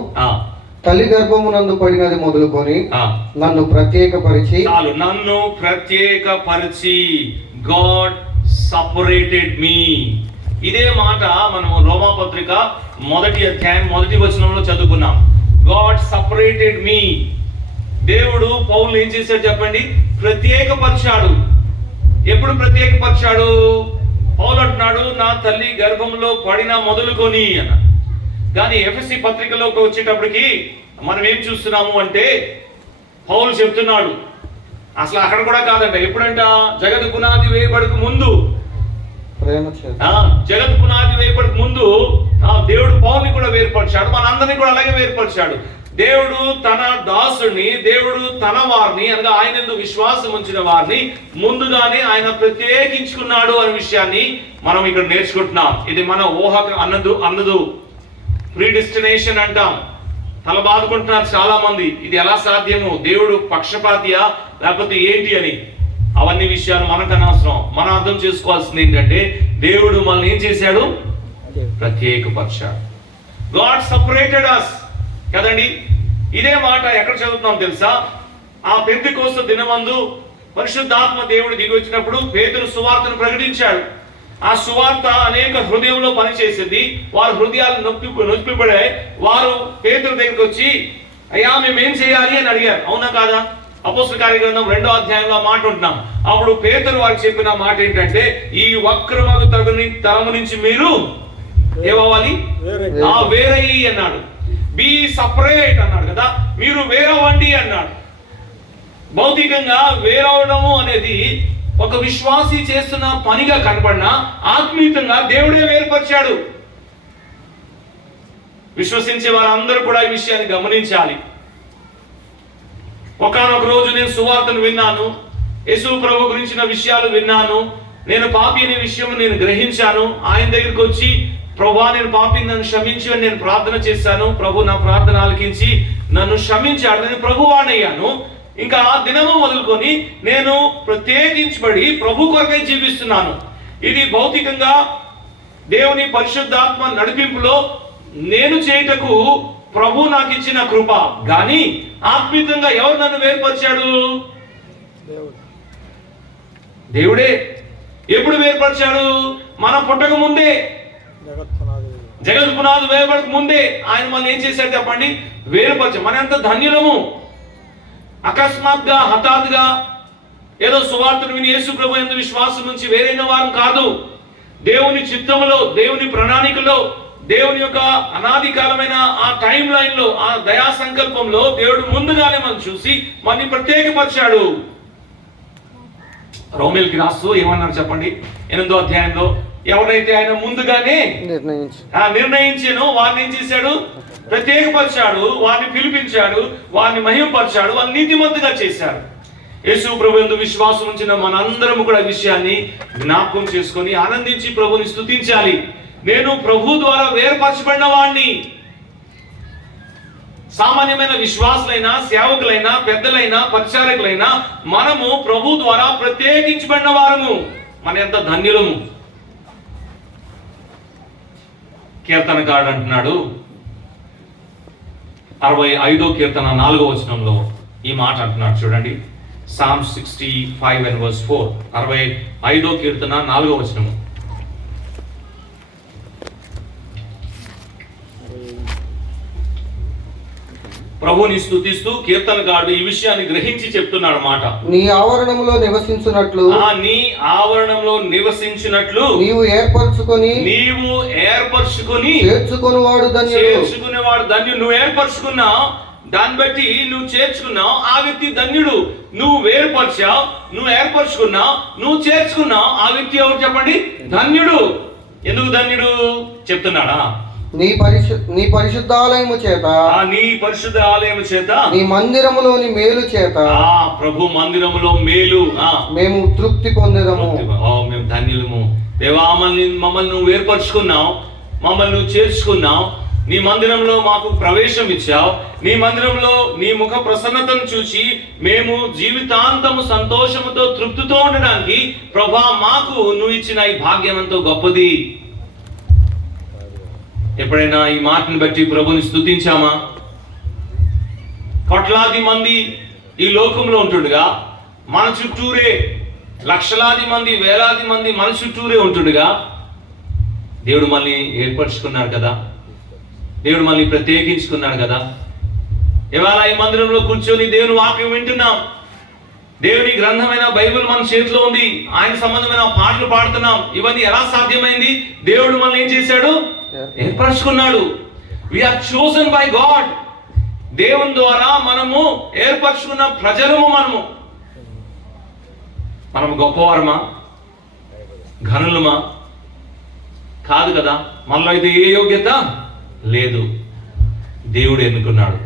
తల్లి గర్భమునందు పడినది మొదలుకొని నన్ను ప్రత్యేకపరిచి, చాలు, నన్ను ప్రత్యేకపరిచి, గాడ్ సపరేటెడ్ మీ. ఇదే మాట మనము రోమా పత్రిక 1వ అధ్యాయం 1వ వచనంలో చదువుకున్నాం. గాడ్ సపరేటెడ్ మీ. దేవుడు పౌలు ఏం చేశాడు చెప్పండి? ప్రత్యేకపరిచాడు. ఎప్పుడు ప్రత్యేకపరిచాడు? పౌలు అంటున్నాడు, నా తల్లి గర్భంలో పడిన మొదలుకొని అన్న. కానీ ఎఫెసీ పత్రికలోకి వచ్చేటప్పటికి మనం ఏం చూస్తున్నాము అంటే, పౌలు చెప్తున్నాడు అసలు అక్కడ కూడా కాదంట. ఎప్పుడంట? జగత్ పునాది వేయబడక ముందు. జగత్ పునాది వేయబడక ముందు దేవుడు పౌలుని కూడా వేరుపరిచాడు, మనందరినీ కూడా అలాగే వేరుపరిచాడు. దేవుడు తన దాసుని, దేవుడు తన వారిని అనగా ఆయన యందు విశ్వాసం ఉంచిన వారిని ముందుగానే ఆయన ప్రత్యేకించుకున్నాడు అనే విషయాన్ని మనం ఇక్కడ నేర్చుకుంటున్నాం. ఇది మన ఊహ అన్నదు. ప్రీడెస్టినేషన్ అంటాం. తల బాదుకుంటున్నారు చాలా మంది, ఇది ఎలా సాధ్యము, దేవుడు పక్షపాతియా లేకపోతే ఏంటి అని. అవన్నీ విషయాలు మనకు అనవసరం. మనం అర్థం చేసుకోవాల్సింది ఏంటంటే, దేవుడు మనల్ని ఏం చేశాడు? ప్రత్యేకపరిచాడు. గాడ్ సపరేటెడ్ us కదండి. ఇదే మాట ఎక్కడ చదువుతున్నాం తెలుసా? ఆ పెంతెకోస్తు దినమందు పరిశుద్ధాత్మ దేవుడు దిగి వచ్చినప్పుడు పేతురు సువార్తను ప్రకటించాడు. ఆ సువార్త అనేక హృదయంలో పనిచేసింది. వారి హృదయాలు నొప్పిపడాయి. వారు పేతురు దగ్గరికి వచ్చి, అయ్యా మేమేం చేయాలి అని అడిగారు. అవునా కాదా? అపోస్తల కార్యగ్రంథం 2వ అధ్యాయంలో మాట ఉంటున్నాం. అప్పుడు పేతురు వారికి చెప్పిన మాట ఏంటంటే, ఈ వక్రమగు తరము నుంచి మీరు ఏమవ్వాలి? వేరయ్యి అన్నాడు. బీ సపరేట్ అన్నాడు కదా, మీరు వేరవ్వండి అన్నాడు. భౌతికంగా వేరవడము అనేది ఒక విశ్వాసి చేస్తున్న పనిగా కనపడినా ఆత్మీయంగా దేవుడే వేరుపరిచాడు. విశ్వసించే వారందరూ కూడా ఈ విషయాన్ని గమనించాలి. ఒకానొక రోజు నేను సువార్తను విన్నాను, యేసు ప్రభు గురించిన విషయాలు విన్నాను, నేను పాపి అనే విషయం నేను గ్రహించాను. ఆయన దగ్గరికి వచ్చి, ప్రభువా నేను పాపిని, నన్ను క్షమించు అని నేను ప్రార్థన చేశాను. ప్రభు నా ప్రార్థన ఆలకించి నన్ను క్షమించాడు. నేను ప్రభువానయ్యాను. ఇంకా ఆ దినము మొదలుకొని నేను ప్రత్యేకించబడి ప్రభు కొరకై జీవిస్తున్నాను. ఇది భౌతికంగా దేవుని పరిశుద్ధాత్మ నడిపింపులో నేను చేయుటకు ప్రభు నాకు ఇచ్చిన కృప. కానీ ఆత్మీయంగా ఎవరు నన్ను వేరుపరిచాడు? దేవుడే. ఎప్పుడు వేరుపరిచాడు? మనం పుట్టక ముందే, జగత్ పునాది వేయబడక ముందే ఆయన మనల్ని ఏం చేశాడు చెప్పండి? వేరుపరిచాడు. మన ఎంత ధన్యులము. అకస్మాత్గా, హఠాత్తుగా ఏదో సువార్తను విని యేసు ప్రభు యందు విశ్వాసం నుంచి వేరైన వారం కాదు. దేవుని చిత్తములో, దేవుని ప్రణాళికలో, దేవుని యొక్క అనాది కాలమైన ఆ టైం లైన్ లో, ఆ దయా సంకల్పంలో దేవుడు ముందుగానే మనం చూసి మనని ప్రత్యేకపరిచాడు. రోమేల్కి రాస్తూ ఏమన్నారు చెప్పండి? 8వ అధ్యాయంలో, ఎవరైతే ఆయన ముందుగానే నిర్ణయించానో వారిని ఏం చేశాడు? ప్రత్యేకపరిచాడు. వారిని పిలిపించాడు, వారిని మహిమపరిచాడు, వారిని నీతిమంతుగా చేశాడు. యేసు ప్రభు యందు విశ్వాసం ఉంచిన మనందరం కూడా ఈ విషయాన్ని జ్ఞాపకం చేసుకొని ఆనందించి ప్రభుని స్తుతించాలి. నేను ప్రభు ద్వారా వేరుపరచబడిన వాడిని. సామాన్యమైన విశ్వాసులైనా, సేవకులైనా, పెద్దలైనా, పరిచారకులైనా మనము ప్రభు ద్వారా ప్రత్యేకించబడిన వారము. మన ఎంత ధన్యులము. కీర్తనకారుడు అంటున్నాడు, 65వ కీర్తన 4వ వచనంలో ఈ మాట అంటున్నాడు. చూడండి, Psalm 65 and verse 4. 65వ కీర్తన 4వ వచనము. ప్రభుని స్తుతిస్తూ కీర్తనకారుడు ఈ విషయాన్ని గ్రహించి చెప్తున్నాడు మాట. నీ ఆవరణములో నివసించున్నట్లు, నీ ఆవరణంలో నివసించినట్లు నీవు ఏర్పరచుకొని చేర్చుకునేవాడు ధన్యుడు. నువ్వు ఏర్పరచుకున్నావు, దాన్ని బట్టి నువ్వు చేర్చుకున్నావు, ఆ వ్యక్తి ధన్యుడు. నువ్వు వేరుపరిచావు, నువ్వు ఏర్పరచుకున్నావు, నువ్వు చేర్చుకున్నావు, ఆ వ్యక్తి ఎవరు చెప్పండి? ధన్యుడు. ఎందుకు ధన్యుడు చెప్తున్నాడా? నీ పరిశుద్ధాలయము చేత, నీ పరిశుద్ధ ఆలయము చేత, నీ మందిరములోని మేలు చేత, ప్రభు మందిరములో మేలు మేము తృప్తి పొందేదము. మేము ధన్యులము. దేవా, మమ్మల్ని నువ్వు ఏర్పరచుకున్నావు, మమ్మల్ని నువ్వు చేర్చుకున్నావు, నీ మందిరంలో మాకు ప్రవేశం ఇచ్చావు, నీ మందిరంలో నీ ముఖ ప్రసన్నతను చూసి మేము జీవితాంతము సంతోషముతో తృప్తితో ఉండడానికి ప్రభా మాకు నువ్వు ఇచ్చిన ఈ భాగ్యం ఎంతో గొప్పది. ఎప్పుడైనా ఈ మాటను బట్టి ప్రభుని స్తుతించామా? కోట్లాది మంది ఈ లోకంలో ఉంటుండగా మన చుట్టూరే లక్షలాది మంది, వేలాది మంది మన చుట్టూరే ఉంటుండగా దేవుడు మళ్ళీ ఏర్పరచుకున్నాడు కదా, దేవుడు మళ్ళీ ప్రత్యేకించుకున్నాడు కదా. ఇవాళ ఈ మందిరంలో కూర్చొని దేవుని వాక్యం వింటున్నాం, దేవుని గ్రంథమైన బైబిల్ మన చేతిలో ఉంది, ఆయన సంబంధమైన పాటలు పాడుతున్నాం. ఇవన్నీ ఎలా సాధ్యమైంది? దేవుడు మనల్ని ఏం చేశాడు? ఏర్పరచుకున్నాడు. We are chosen by God. దేవుని ద్వారా మనము ఏర్పరచుకున్న ప్రజలము. మనము గొప్పవారమా, ఘనులమా? కాదు కదా. మనలో అయితే ఏ యోగ్యత లేదు. దేవుడు ఎన్నుకున్నాడు.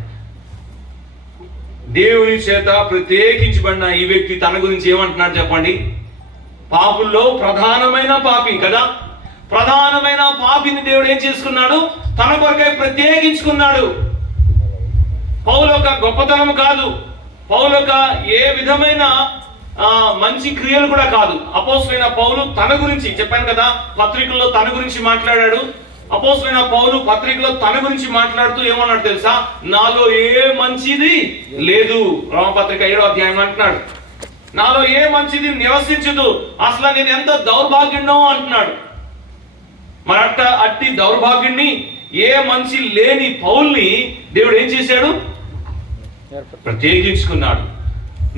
దేవుని చేత ప్రత్యేకించబడిన ఈ వ్యక్తి తన గురించి ఏమంటున్నాడు చెప్పండి? పాపుల్లో ప్రధానమైన పాపి కదా. ప్రధానమైన పాపిని దేవుడు ఏం చేసుకున్నాడు? తన కొరకై ప్రత్యేకించుకున్నాడు. పౌలు యొక్క గొప్పతనం కాదు, పౌలు యొక్క ఏ విధమైన మంచి క్రియలు కూడా కాదు. అపోస్తలుడైన పౌలు తన గురించి చెప్పాను కదా, పత్రికల్లో తన గురించి మాట్లాడాడు. అపోస్తలుడైన పౌలు పత్రికలో తన గురించి మాట్లాడుతూ ఏమన్నాడు తెలుసా? నాలో ఏ మంచిది లేదు. రోమపత్రిక 7వ అధ్యాయం అంటున్నాడు, నాలో ఏ మంచిది నివసించదు, అసలు నేను ఎంత దౌర్భాగ్యుడో అంటున్నాడు. మరి అట్టి దౌర్భాగ్యుడిని, ఏ మంచి లేని పౌల్ని దేవుడు ఏం చేశాడు? ప్రత్యేకించుకున్నాడు.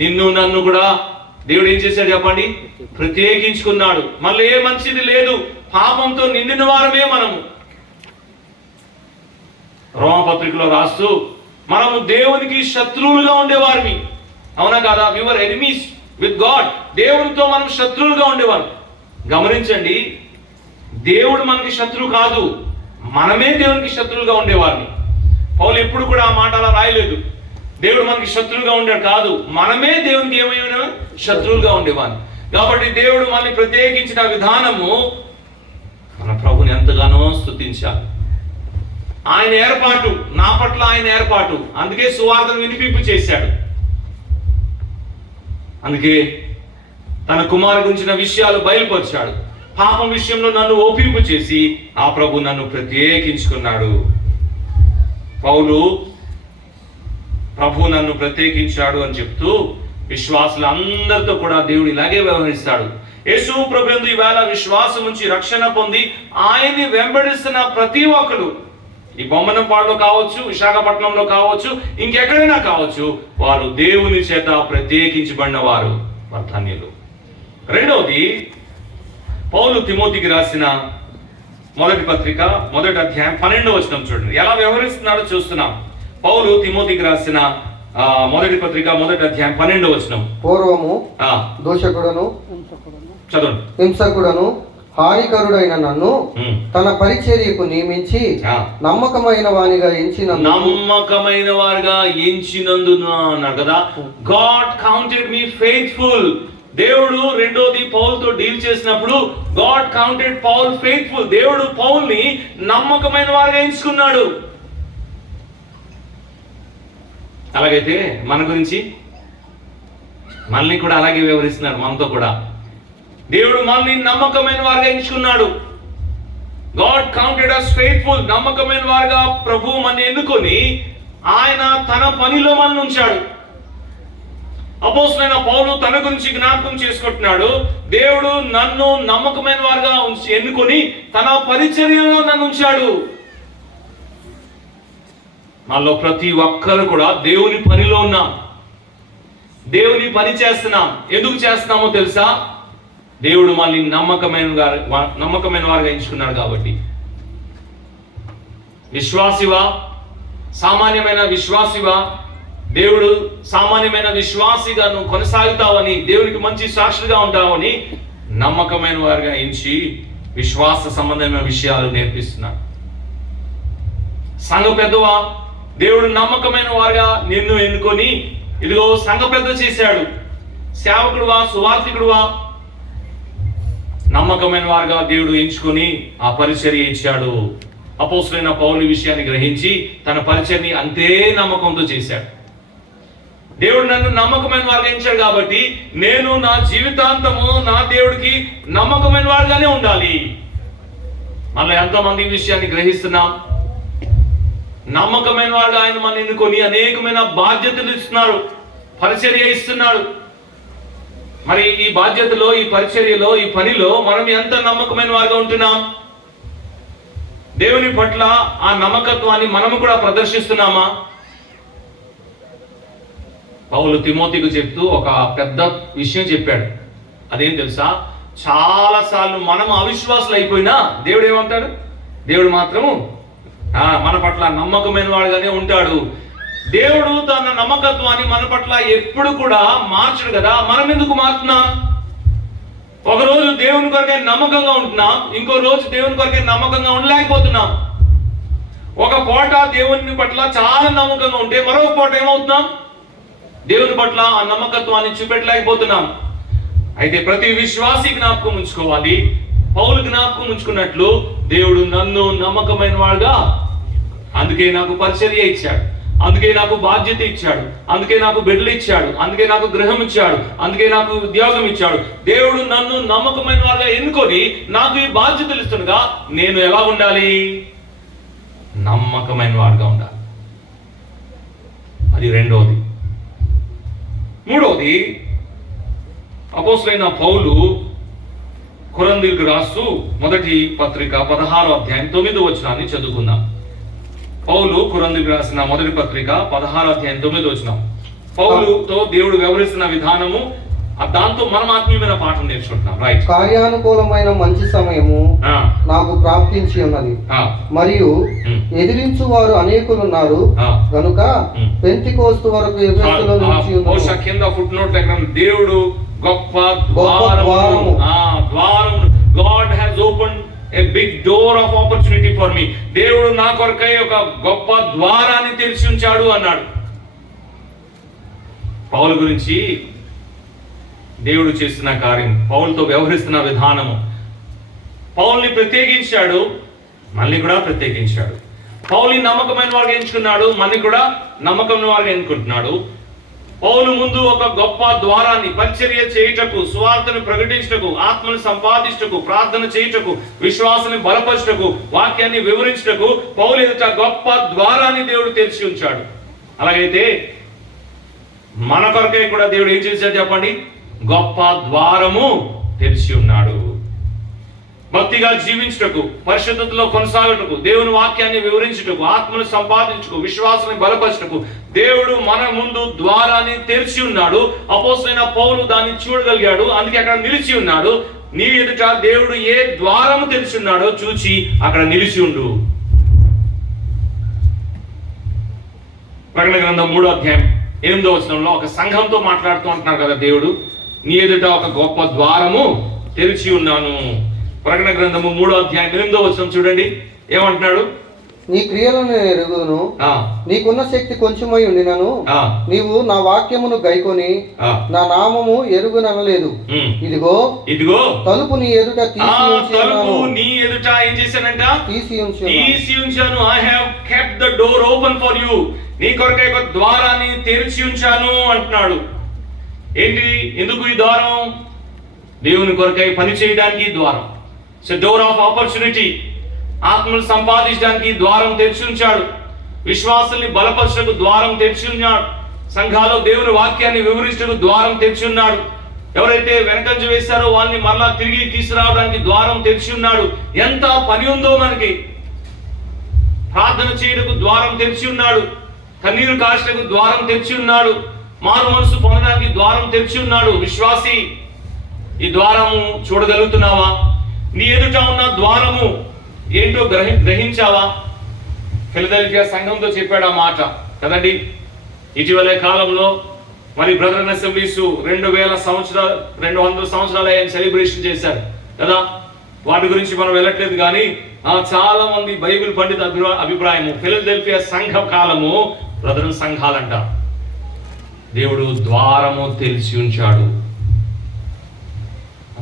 నిన్ను నన్ను కూడా దేవుడు ఏం చేశాడు చెప్పండి? ప్రత్యేకించుకున్నాడు. మళ్ళీ ఏ మంచిది లేదు, పాపంతో నిండిన వారమే మనము. రోమపత్రికలో రాస్తూ మనము దేవునికి శత్రువులుగా ఉండేవారిని, అవునా కాదా? వి వర్ ఎనిమీస్ విత్ గాడ్. దేవునితో మనం శత్రువులుగా ఉండేవారు. గమనించండి, దేవుడు మనకి శత్రువు కాదు, మనమే దేవునికి శత్రువులుగా ఉండేవారిని. పౌలు ఎప్పుడు కూడా ఆ మాట అలా రాయలేదు. దేవుడు మనకి శత్రువుగా ఉండాడు కాదు, మనమే దేవునికి ఏమైనా శత్రువులుగా ఉండేవాడిని. కాబట్టి దేవుడు మనల్ని ప్రత్యేకించిన విధానము మన ప్రభుని ఎంతగానో స్తుతించాలి. ఆయన ఏర్పాటు, నా పట్ల ఆయన ఏర్పాటు. అందుకే సువార్తను వినిపింపు చేశాడు. అందుకే తన కుమారు గురించిన విషయాలు బయలుపరిచాడు. పాపం విషయంలో నన్ను ఒప్పింపు చేసి ఆ ప్రభు నన్ను ప్రత్యేకించుకున్నాడు. పౌలు ప్రభు నన్ను ప్రత్యేకించాడు అని చెప్తూ విశ్వాసులు అందరితో కూడా దేవుడు ఇలాగే వ్యవహరిస్తాడు. యేసు ప్రభు యందు ఈవేళ విశ్వాసం ఉంచి రక్షణ పొంది ఆయన్ని వెంబడిస్తున్న ప్రతి ఒక్కరు, ఈ బొమ్మనంపాడులో కావచ్చు, విశాఖపట్నంలో కావచ్చు, ఇంకెక్కడైనా కావచ్చు, వారు దేవుని చేత ప్రత్యేకించబడిన వారు ధన్యులు. రెండవది, పౌలు తిమోతికి రాసిన మొదటి పత్రిక 1వ అధ్యాయం 12వ వచనం చూడండి, ఎలా వ్యవహరిస్తున్నాడో చూస్తున్నాం. పౌలు తిమోతికి రాసిన మొదటి పత్రిక 1వ అధ్యాయం 12వ వచనం. పూర్వము దోషకుడను, చదవండి. హింసకుడను, హానికరుడైన నన్ను తన పరిచర్యకు నియమించి నమ్మకమైన వారిగా ఎంచినందున అన్నాడు కదా. గాడ్ కౌంటెడ్ మీ ఫెయిత్ఫుల్. దేవుడు రెండోది పౌల్తో డీల్ చేసినప్పుడు గాడ్ కౌంటెడ్ పౌల్ ఫెయిత్ఫుల్. దేవుడు పౌల్ని నమ్మకమైన వారిగా ఎంచుకున్నాడు. అలాగైతే మన గురించి మనల్ని కూడా అలాగే వ్యవహరిస్తున్నాడు. మనతో కూడా దేవుడు మనల్ని నమ్మకమైన వారిగా ఎంచుకున్నాడు. God counted us faithful. నమ్మకమైన వారిగా ప్రభు మనల్ని ఎన్నుకొని ఆయన తన పనిలో మనల్ని ఉంచాడు. అపోస్తలుడైన పౌలు తన గురించి జ్ఞాపకం చేసుకుంటున్నాడు. దేవుడు నన్ను నమ్మకమైన వారిగా ఎన్నుకొని తన పరిచర్యలో నన్ను ఉంచాడు. మనలో ప్రతి ఒక్కరు కూడా దేవుని పనిలో ఉన్నాం, దేవుని పని చేస్తున్నాం. ఎందుకు చేస్తున్నామో తెలుసా? దేవుడు మళ్ళీ నమ్మకమైన వారుగా ఎంచుకున్నాడు కాబట్టి. విశ్వాసివా, సామాన్యమైన విశ్వాసివా, దేవుడు సామాన్యమైన విశ్వాసిగా నువ్వు కొనసాగుతావని, దేవునికి మంచి సాక్షిగా ఉంటావని నమ్మకమైన వారుగా ఎంచి విశ్వాస సంబంధమైన విషయాలు నేర్పిస్తున్నాడు. సంఘ పెద్దవా, దేవుడు నమ్మకమైన వారుగా నిన్ను ఎన్నుకొని ఇదిగో సంఘ పెద్ద చేశాడు. సేవకుడువా, సువార్థికుడువా, నమ్మకమైన వారుగా దేవుడు ఎంచుకొని ఆ పరిచర్య ఇచ్చాడు. అపోస్తలుడైన పౌలు విషయాన్ని గ్రహించి తన పరిచర్ని అంతే నమ్మకంతో చేశాడు. దేవుడు నన్ను నమ్మకమైన వారుగా ఎంచాడు కాబట్టి నేను నా జీవితాంతము నా దేవుడికి నమ్మకమైన వారుగానే ఉండాలి. మళ్ళీ ఎంతోమంది ఈ విషయాన్ని గ్రహిస్తున్నాం. నమ్మకమైన వాడు ఆయన మన ఎన్నుకొని అనేకమైన బాధ్యతలు ఇస్తున్నారు, పరిచర్య ఇస్తున్నాడు. మరి ఈ బాధ్యతలో, ఈ పరిచర్యలో, ఈ పనిలో మనం ఎంత నమ్మకమైన వారుగా ఉంటున్నాం? దేవుని పట్ల ఆ నమ్మకత్వాన్ని మనము కూడా ప్రదర్శిస్తున్నామా? పౌలు తిమోతికి చెప్తూ ఒక పెద్ద విషయం చెప్పాడు. అదేం తెలుసా? చాలా సార్లు మనం అవిశ్వాసులు అయిపోయినా దేవుడు ఏమంటాడు? దేవుడు మాత్రము మన పట్ల నమ్మకమైన వాడుగానే ఉంటాడు. దేవుడు తన నమ్మకత్వాన్ని మన పట్ల ఎప్పుడు కూడా మార్చడు కదా. మనం ఎందుకు మారుతున్నాం? ఒకరోజు దేవుని కొరకే నమ్మకంగా ఉంటున్నాం, ఇంకో రోజు దేవుని కొరకే నమ్మకంగా ఉండలేకపోతున్నాం. ఒక పూట దేవుని పట్ల చాలా నమ్మకంగా ఉంటే మరొక పూట ఏమవుతున్నాం? దేవుని పట్ల ఆ నమ్మకత్వాన్ని చూపెట్టలేకపోతున్నాం. అయితే ప్రతి విశ్వాసి జ్ఞాపకం ఉంచుకోవాలి, పౌలు జ్ఞాపకం ఉంచుకున్నట్లు దేవుడు నన్ను నమ్మకమైన వాడుగా, అందుకే నాకు పరిచర్య ఇచ్చాడు, అందుకే నాకు బాధ్యత ఇచ్చాడు, అందుకే నాకు బిడ్డలు ఇచ్చాడు, అందుకే నాకు గృహం ఇచ్చాడు, అందుకే నాకు ఉద్యోగం ఇచ్చాడు. దేవుడు నన్ను నమ్మకమైన వాడుగా ఎన్నుకొని నాకు ఈ బాధ్యతలు ఇస్తుండగా నేను ఎలా ఉండాలి? నమ్మకమైన వాడుగా ఉండాలి. అది రెండవది. మూడవది, అపోస్తలుడైన పౌలు కొరింథీయులకు రాస్తూ మొదటి పత్రిక 16వ అధ్యాయం 9వ వచనాన్ని చదువుకుందాం. పౌలు కొరింథీయులకు రాసిన మొదటి పత్రిక 16వ అధ్యాయం 9వ వచనం. పౌలుతో దేవుడు వ్యవహరిస్తున్న విధానము, దాంతో మనం ఆత్మీయమైన పాఠం నేర్చుకుంటున్నాం. రైట్. కార్యానుకూలమైన మంచి సమయము నాకు ప్రాప్తించి ఉన్నది, మరియు ఎదిరించు వారు అనేకులున్నారు గనుక పెంతెకోస్తు వరకు ఎఫెసులో నిలిచి ఉన్నాను. కింద ఫుట్ నోట్ దేవుడు గొప్ప ద్వారము, God has opened a big door of opportunity for me. దేవుడు నా కొరకై ఒక గొప్ప ద్వారాన్ని తెరిచి ఉంచాడు అన్నాడు. పౌలు గురించి దేవుడు చేస్తున్న కార్యం, పౌలుతో వ్యవహరిస్తున్న విధానము, పౌల్ని ప్రత్యేకించాడు, మళ్ళీ కూడా ప్రత్యేకించాడు. పౌల్ని నమ్మకమైన వాడుగా ఎంచుకున్నాడు, మళ్ళీ కూడా నమ్మకమైన వాడుగా ఎన్నుకుంటున్నాడు. పౌలు ముందు ఒక గొప్ప ద్వారాన్ని, పరిచర్య చేయుటకు, సువార్తను ప్రకటించుటకు, ఆత్మను సంపాదించుటకు, ప్రార్థన చేయుటకు, విశ్వాసాన్ని బలపరచుటకు, వాక్యాన్ని వివరించుటకు పౌలు ఎదుట గొప్ప ద్వారాన్ని దేవుడు తెరిచి ఉంచాడు. అలాగైతే మన కొరకై కూడా దేవుడు ఏం చేశాడు చెప్పండి? గొప్ప ద్వారము తెరిచి ఉన్నాడు. భక్తిగా జీవించుటకు, పరిశుద్ధతలో కొనసాగుటకు, దేవుని వాక్యాన్ని వివరించుటకు, ఆత్మను సంపాదించుటకు, విశ్వాసాన్ని బలపరచుటకు దేవుడు మన ముందు ద్వారాన్ని తెరిచి ఉన్నాడు. అపోస్తలుడైన పౌలు దాన్ని చూడగలిగాడు, అందుకే అక్కడ నిలిచి ఉన్నాడు. నీ ఎదుట దేవుడు ఏ ద్వారము తెరిచి ఉన్నాడో చూచి అక్కడ నిలిచి ఉండు. ప్రకటన గ్రంథం 3వ అధ్యాయం 8వ వచనంలో ఒక సంఘంతో మాట్లాడుతూ అంటున్నారు కదా దేవుడు, నీ ఎదుట ఒక గొప్ప ద్వారము తెరిచి ఉన్నాను. ప్రకటన గ్రంథము 3వ అధ్యాయం 8వ వచనం చూడండి, ఏమంటున్నాడు? నీ క్రియలను నేను ఎరుగుదును, నీకున్న శక్తి కొంచెమై ఉండినను నీవు నా వాక్యమును గైకొని నా నామము ఎరుగుననలేదు. ఇదిగో ఇదిగో తలుపు నీ ఎదుట ఏం చేశానంట? తీసి ఉంచాను. I have kept the door open for you. నీ కొరకై ఒక ద్వారాన్ని తెరిచి ఉంచాను అంటున్నాడు. ఏంటి? ఎందుకు ఈ ద్వారం? దేవుని కొరకై పని చేయడానికి ద్వారం. It's a door of opportunity. ఆత్మను సంపాదించడానికి ద్వారం తెరిచి ఉంచాడు. విశ్వాసాన్ని బలపరచడానికి ద్వారం తెరిచి ఉన్నాడు. సంఘాల్లో దేవుని వాక్యాన్ని వివరించడానికి ద్వారం తెరిచి ఉన్నాడు. ఎవరైతే వెనకంజ వేశారో వాళ్ళని మరలా తిరిగి తీసుకురావడానికి ద్వారం తెరిచి ఉన్నాడు. ఎంత పని ఉందో మనకి, ప్రార్థన చేయడానికి ద్వారం తెరిచి ఉన్నాడు. కన్నీరు కాచడానికి ద్వారం తెరిచి ఉన్నాడు. మారు మనసు పొందడానికి ద్వారం తెరిచి ఉన్నాడు. విశ్వాసి, ఈ ద్వారము చూడగలుగుతున్నావా? నీ ఎదుట ఉన్న ద్వారము ఏంటో గ్రహించావా? ఫిలదెల్ఫియా సంఘంతో చెప్పాడు ఆ మాట కదండి. ఇటీవలే కాలంలో మరి బ్రదర్ అసెంబ్లీస్ 200 సంవత్సరాలు ఆయన సెలబ్రేషన్ చేశారు కదా. వాటి గురించి మనం వెళ్ళట్లేదు, కానీ చాలా మంది బైబిల్ పండిత అభిప్రాయము ఫిలదెల్ఫియా సంఘ కాలము బ్రదర్ సంఘాలంట. దేవుడు ద్వారము తెలిసి ఉంచాడు.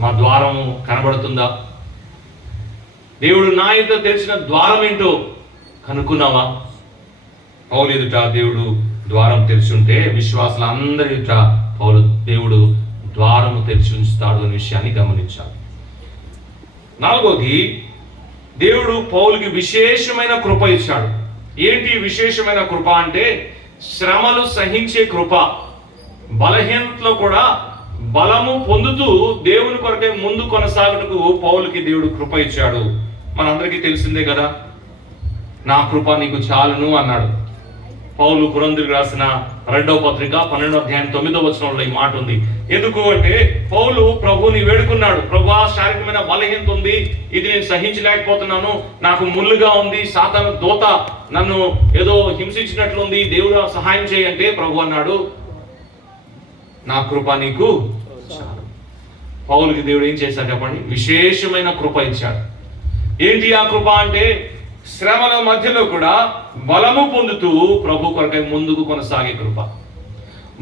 మా ద్వారము కనబడుతుందా? దేవుడు నా ఎదుట తెలిసిన ద్వారం ఏంటో కనుక్కున్నావా? పౌలు ఎదుట దేవుడు ద్వారం తెరిచి ఉంటే విశ్వాసులందరి ఎదుట దేవుడు ద్వారము తెరిచి ఉంచుతాడు అనే విషయాన్ని గమనించాలి. 4వది, దేవుడు పౌలుకి విశేషమైన కృప ఇచ్చాడు. ఏంటి విశేషమైన కృప అంటే శ్రమలు సహించే కృప. బలహీనతలో కూడా బలము పొందుతూ దేవుని కొరకే ముందు కొనసాగుటకు పౌలుకి దేవుడు కృప ఇచ్చాడు. మనందరికీ తెలిసిందే కదా, నా కృప నీకు చాలును అన్నాడు. పౌలు కొరింథీయులకు రాసిన 2వ పత్రిక 12వ అధ్యాయం 9వ వచనంలో ఈ మాట ఉంది. ఎందుకు అంటే పౌలు ప్రభువుని వేడుకున్నాడు. ప్రభువా, శారీరకమైన బలహీనత ఉంది, ఇది నేను సహించలేకపోతున్నాను, నాకు ముళ్ళుగా ఉంది, సాతాను దోత నన్ను ఏదో హింసించినట్లుంది, దేవుడు సహాయం చేయంటే ప్రభు అన్నాడు, నా కృప నీకు చాలు. పౌలుకి దేవుడు ఏం చేశాడు చెప్పండి? విశేషమైన కృప ఇచ్చాడు. ఏంటి ఆ కృప అంటే శ్రమల మధ్యలో కూడా బలము పొందుతూ ప్రభు కొరకై ముందుకు కొనసాగే కృప.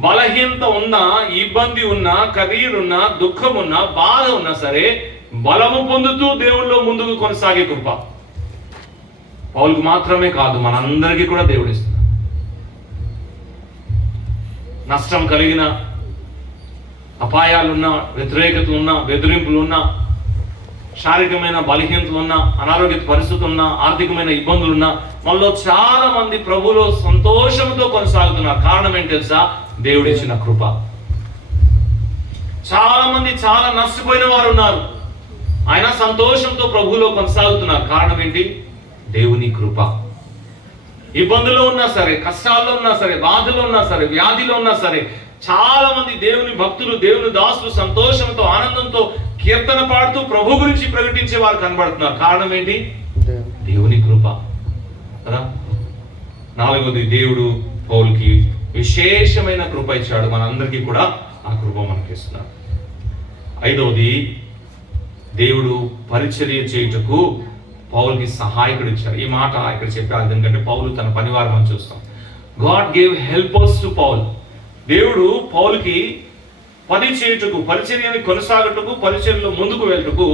బలహీనత ఉన్నా, ఇబ్బంది ఉన్నా, కరీరున్నా, దుఃఖం ఉన్నా, బాధ ఉన్నా సరే బలము పొందుతూ దేవుళ్ళో ముందుకు కొనసాగే కృప పౌలుకు మాత్రమే కాదు, మనందరికీ కూడా దేవుడు ఇస్తున్నాడు. నష్టం కలిగిన, అపాయాలున్నా, వ్యతిరేకత ఉన్నా, బెదిరింపులు ఉన్నా, శారీరకమైన బలహీనతలు ఉన్నా, అనారోగ్య పరిస్థితులు ఉన్నా, ఆర్థికమైన ఇబ్బందులు ఉన్నా, మనలో చాలా మంది ప్రభువులో సంతోషంతో కొనసాగుతున్నారు. కారణం ఏంటి తెలుసా? దేవుడు ఇచ్చిన కృప. చాలా మంది చాలా నష్టపోయిన వారు ఉన్నారు, ఆయన సంతోషంతో ప్రభువులో కొనసాగుతున్నారు. కారణం ఏంటి? దేవుని కృప. ఇబ్బందులో ఉన్నా సరే, కష్టాల్లో ఉన్నా సరే, బాధలో ఉన్నా సరే, వ్యాధిలో ఉన్నా సరే, చాలా మంది దేవుని భక్తులు, దేవుని దాసులు సంతోషంతో, ఆనందంతో కీర్తన పాడుతూ ప్రభు గురించి ప్రకటించే వారు కనబడుతున్నారు. కారణం ఏంటి? దేవుని కృప కదా. 4వది, దేవుడు పౌలుకి విశేషమైన కృప ఇచ్చాడు. మనందరికీ కూడా ఆ కృప మనకి ఇస్తున్నాడు. 5వది, దేవుడు పరిచర్య చేయుటకు పౌలుకి సహాయకుడు ఇచ్చారు. ఈ మాట ఇక్కడ చెప్పారు ఎందుకంటే పౌలు తన పనివారం మనం చూస్తాం. God gave helpers to Paul. దేవుడు పౌలుకి పని చేయుటకు, పరిచర్యని కొనసాగుటకు, పరిచర్యలో ముందుకు వెళ్ళటకు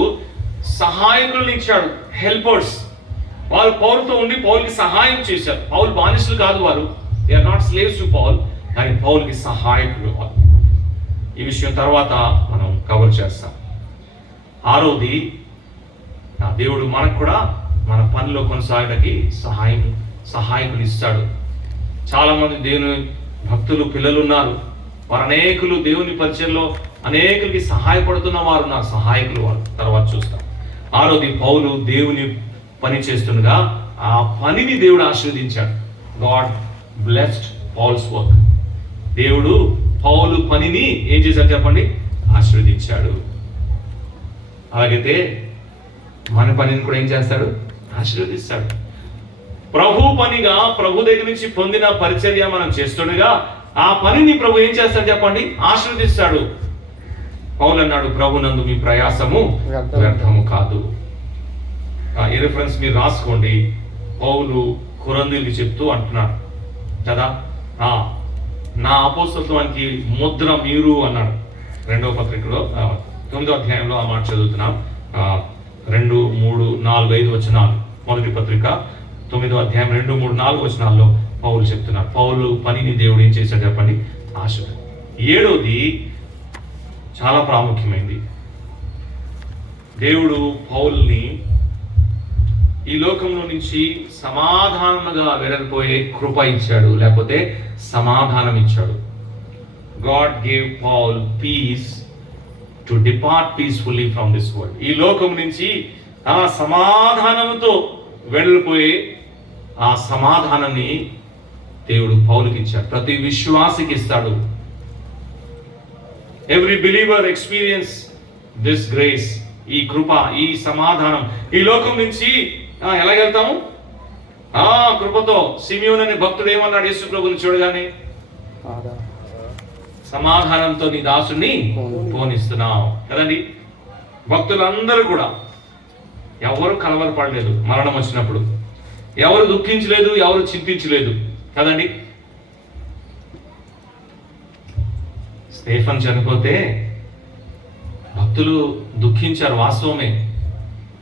సహాయకులను ఇచ్చాడు. హెల్పర్స్. వారు పౌలుతో ఉండి పౌలుకి సహాయం చేశారు. పౌలు బానిసలు కాదు, వారు they are not slaves to Paul, కానీ పౌలుకి సహాయకులు. ఈ విషయం తర్వాత మనం కవర్ చేస్తాం. 6వది, దేవుడు మనకు కూడా మన పనిలో కొనసాగడానికి సహాయకులు ఇస్తాడు. చాలా మంది దేవుని భక్తులు, పిల్లలు ఉన్నారు, వారు అనేకులు దేవుని పరిచయంలో అనేకులకి సహాయపడుతున్న వారు ఉన్నారు, సహాయకులు వారు. తర్వాత చూస్తాం. 6వది, పౌలు దేవుని పని చేస్తుండగా ఆ పనిని దేవుడు ఆశీర్వదించాడు. God blessed పౌల్స్ work. దేవుడు పౌలు పనిని ఏం చేశాడు చెప్పండి? ఆశీర్వదించాడు. అలాగైతే మన పనిని కూడా ఏం చేస్తాడు? ఆశీర్వదిస్తాడు. ప్రభు పనిగా, ప్రభు దగ్గర నుంచి పొందిన పరిచర్య మనం చేస్తుండగా ఆ పనిని ప్రభు ఏం చేస్తాడు చెప్పండి? ఆశీర్వదిస్తాడు. పౌలు అన్నాడు, ప్రభు నందు మీ ప్రయాసము వ్యర్థము కాదు. ఈ రిఫరెన్స్ మీరు రాసుకోండి. పౌలు కొరింథీయులకు చెప్తూ అంటున్నాడు కదా, నా అపోస్తలత్వానికి ముద్ర మీరు అన్నాడు. 2వ పత్రికలో 9వ అధ్యాయంలో ఆ మాట చదువుతున్నాం. 2, 3, 4, 5 వచనాలు. మొదటి పత్రిక 9వ అధ్యాయం 2, 3, 4 వచనాల్లో పౌలు చెప్తున్నారు. పౌలు పనిని దేవుడు ఏం చేశాడు చెప్పండి? ఆశీర్వదించాడు. 7వది చాలా ప్రాముఖ్యమైనది. దేవుడు పౌల్ని ఈ లోకంలో నుంచి సమాధానంగా వెళ్ళిపోయే కృప ఇచ్చాడు, లేకపోతే సమాధానం ఇచ్చాడు. God gave Paul peace to depart peacefully from this world. ఈ లోకం నుంచి సమాధానంతో వెళ్ళిపోయే ఆ సమాధానాన్ని దేవుడు పౌలుకి ఇచ్చాడు. ప్రతి విశ్వాసికి ఇస్తాడు. Every believer experience this grace, ఈ కృప, ఈ సమాధానం. ఈ లోకం నుంచి ఎలాగెళ్తాము? కృపతో. సిమియోను అనే భక్తుడు ఏమన్నాడు యేసు ప్రభువుని చూడగానే? సమాధానంతో నీ దాసుని పోనిస్తున్నావు కదండి. భక్తులందరూ కూడా ఎవరు కలవరపడలేదు మరణం వచ్చినప్పుడు, ఎవరు దుఃఖించలేదు, ఎవరు చింతించలేదు కదండి. స్టెఫెను చనిపోతే భక్తులు దుఃఖించారు, వాస్తవమే.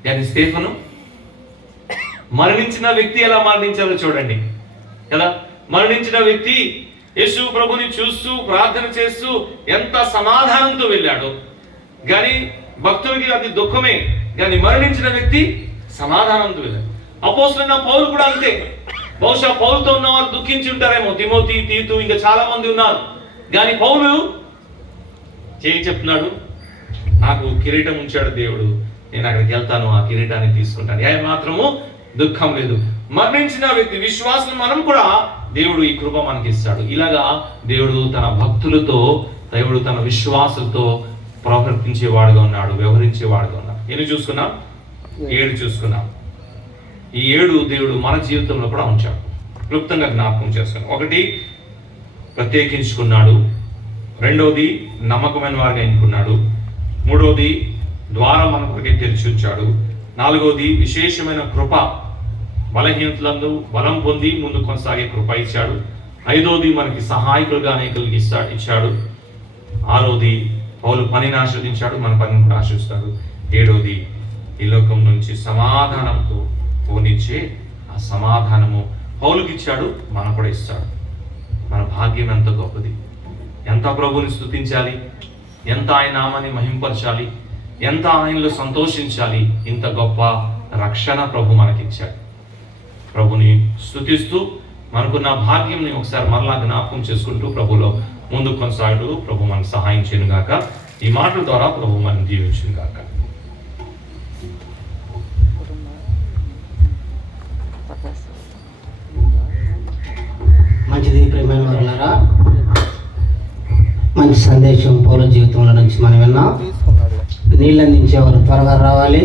కానీ స్టెఫెను మరణించిన వ్యక్తి ఎలా మరణించారో చూడండి కదా. మరణించిన వ్యక్తి యేసు ప్రభుని చూస్తూ ప్రార్థన చేస్తూ ఎంత సమాధానంతో వెళ్ళాడు. కానీ భక్తుడికి అది దుఃఖమే, కానీ మరణించిన వ్యక్తి సమాధానంతో వెళ్ళాడు. అపోస్తలుడైన పౌలు కూడా అంతే. బహుశా పౌలుతో ఉన్నవారు దుఃఖించి ఉంటారేమో, తిమోతి, తీతు, ఇంకా చాలా మంది ఉన్నారు. కానీ పౌలు చెప్తున్నాడు, నాకు కిరీటం ఉంచాడు దేవుడు, నేను అక్కడికి వెళ్తాను, ఆ కిరీటాన్ని తీసుకుంటాను. ఏ మాత్రము దుఃఖం లేదు. మరణించిన వ్యక్తి విశ్వాసం మనం కూడా దేవుడు ఈ కృప మనకి ఇస్తాడు. ఇలాగా దేవుడు తన భక్తులతో, దేవుడు తన విశ్వాసులతో ప్రవర్తించేవాడుగా ఉన్నాడు, వ్యవహరించేవాడుగా ఉన్నాడు. ఎన్ని చూసుకున్నాం? 7 చూసుకున్నాం. ఈ 7 దేవుడు మన జీవితంలో కూడా ఉంచాడు. క్లుప్తంగా జ్ఞాపకం చేసుకున్నాం. 1, ప్రత్యేకించుకున్నాడు. 2, నమ్మకమైన వారిగా ఎన్నుకున్నాడు. 3, ద్వారం మన కొరకే తెరిచి ఉంచాడు. 4, విశేషమైన కృప, బలహీనతలందు బలం పొంది ముందు కొనసాగే కృప ఇచ్చాడు. 5, మనకి సహాయకులుగా అనేకులకి ఇచ్చాడు. 6, పౌలు పనిని ఆశ్రదించాడు, మన పనిని కూడా ఆశ్రదిస్తాడు. 7, ఈ లోకం నుంచి సమాధానంతో పోనిచ్చే ఆ సమాధానము పౌలుకి ఇచ్చాడు, మనకు కూడా ఇస్తాడు. మన భాగ్యం ఎంత గొప్పది! ఎంత ప్రభుని స్తుతించాలి, ఎంత ఆయన నామాన్ని మహింపరచాలి, ఎంత ఆయనలో సంతోషించాలి. ఇంత గొప్ప రక్షణ ప్రభు మనకిచ్చాడు. ప్రభుని స్తుతిస్తూ మనకున్న భాగ్యంని ఒకసారి మరలా జ్ఞాపకం చేసుకుంటూ ప్రభులో ముందుకు కొనసాగుతూ ప్రభు మనకు సహాయం చేయను గాక. ఈ మాటల ద్వారా ప్రభు మనం దీవించును గాక. మంచిది ప్రియమైన వారులారా, మంచి సందేశం పౌలు జీవితంలో నుంచి మనం విన్నాం. నీళ్ళు అందించేవారు త్వరగా రావాలి.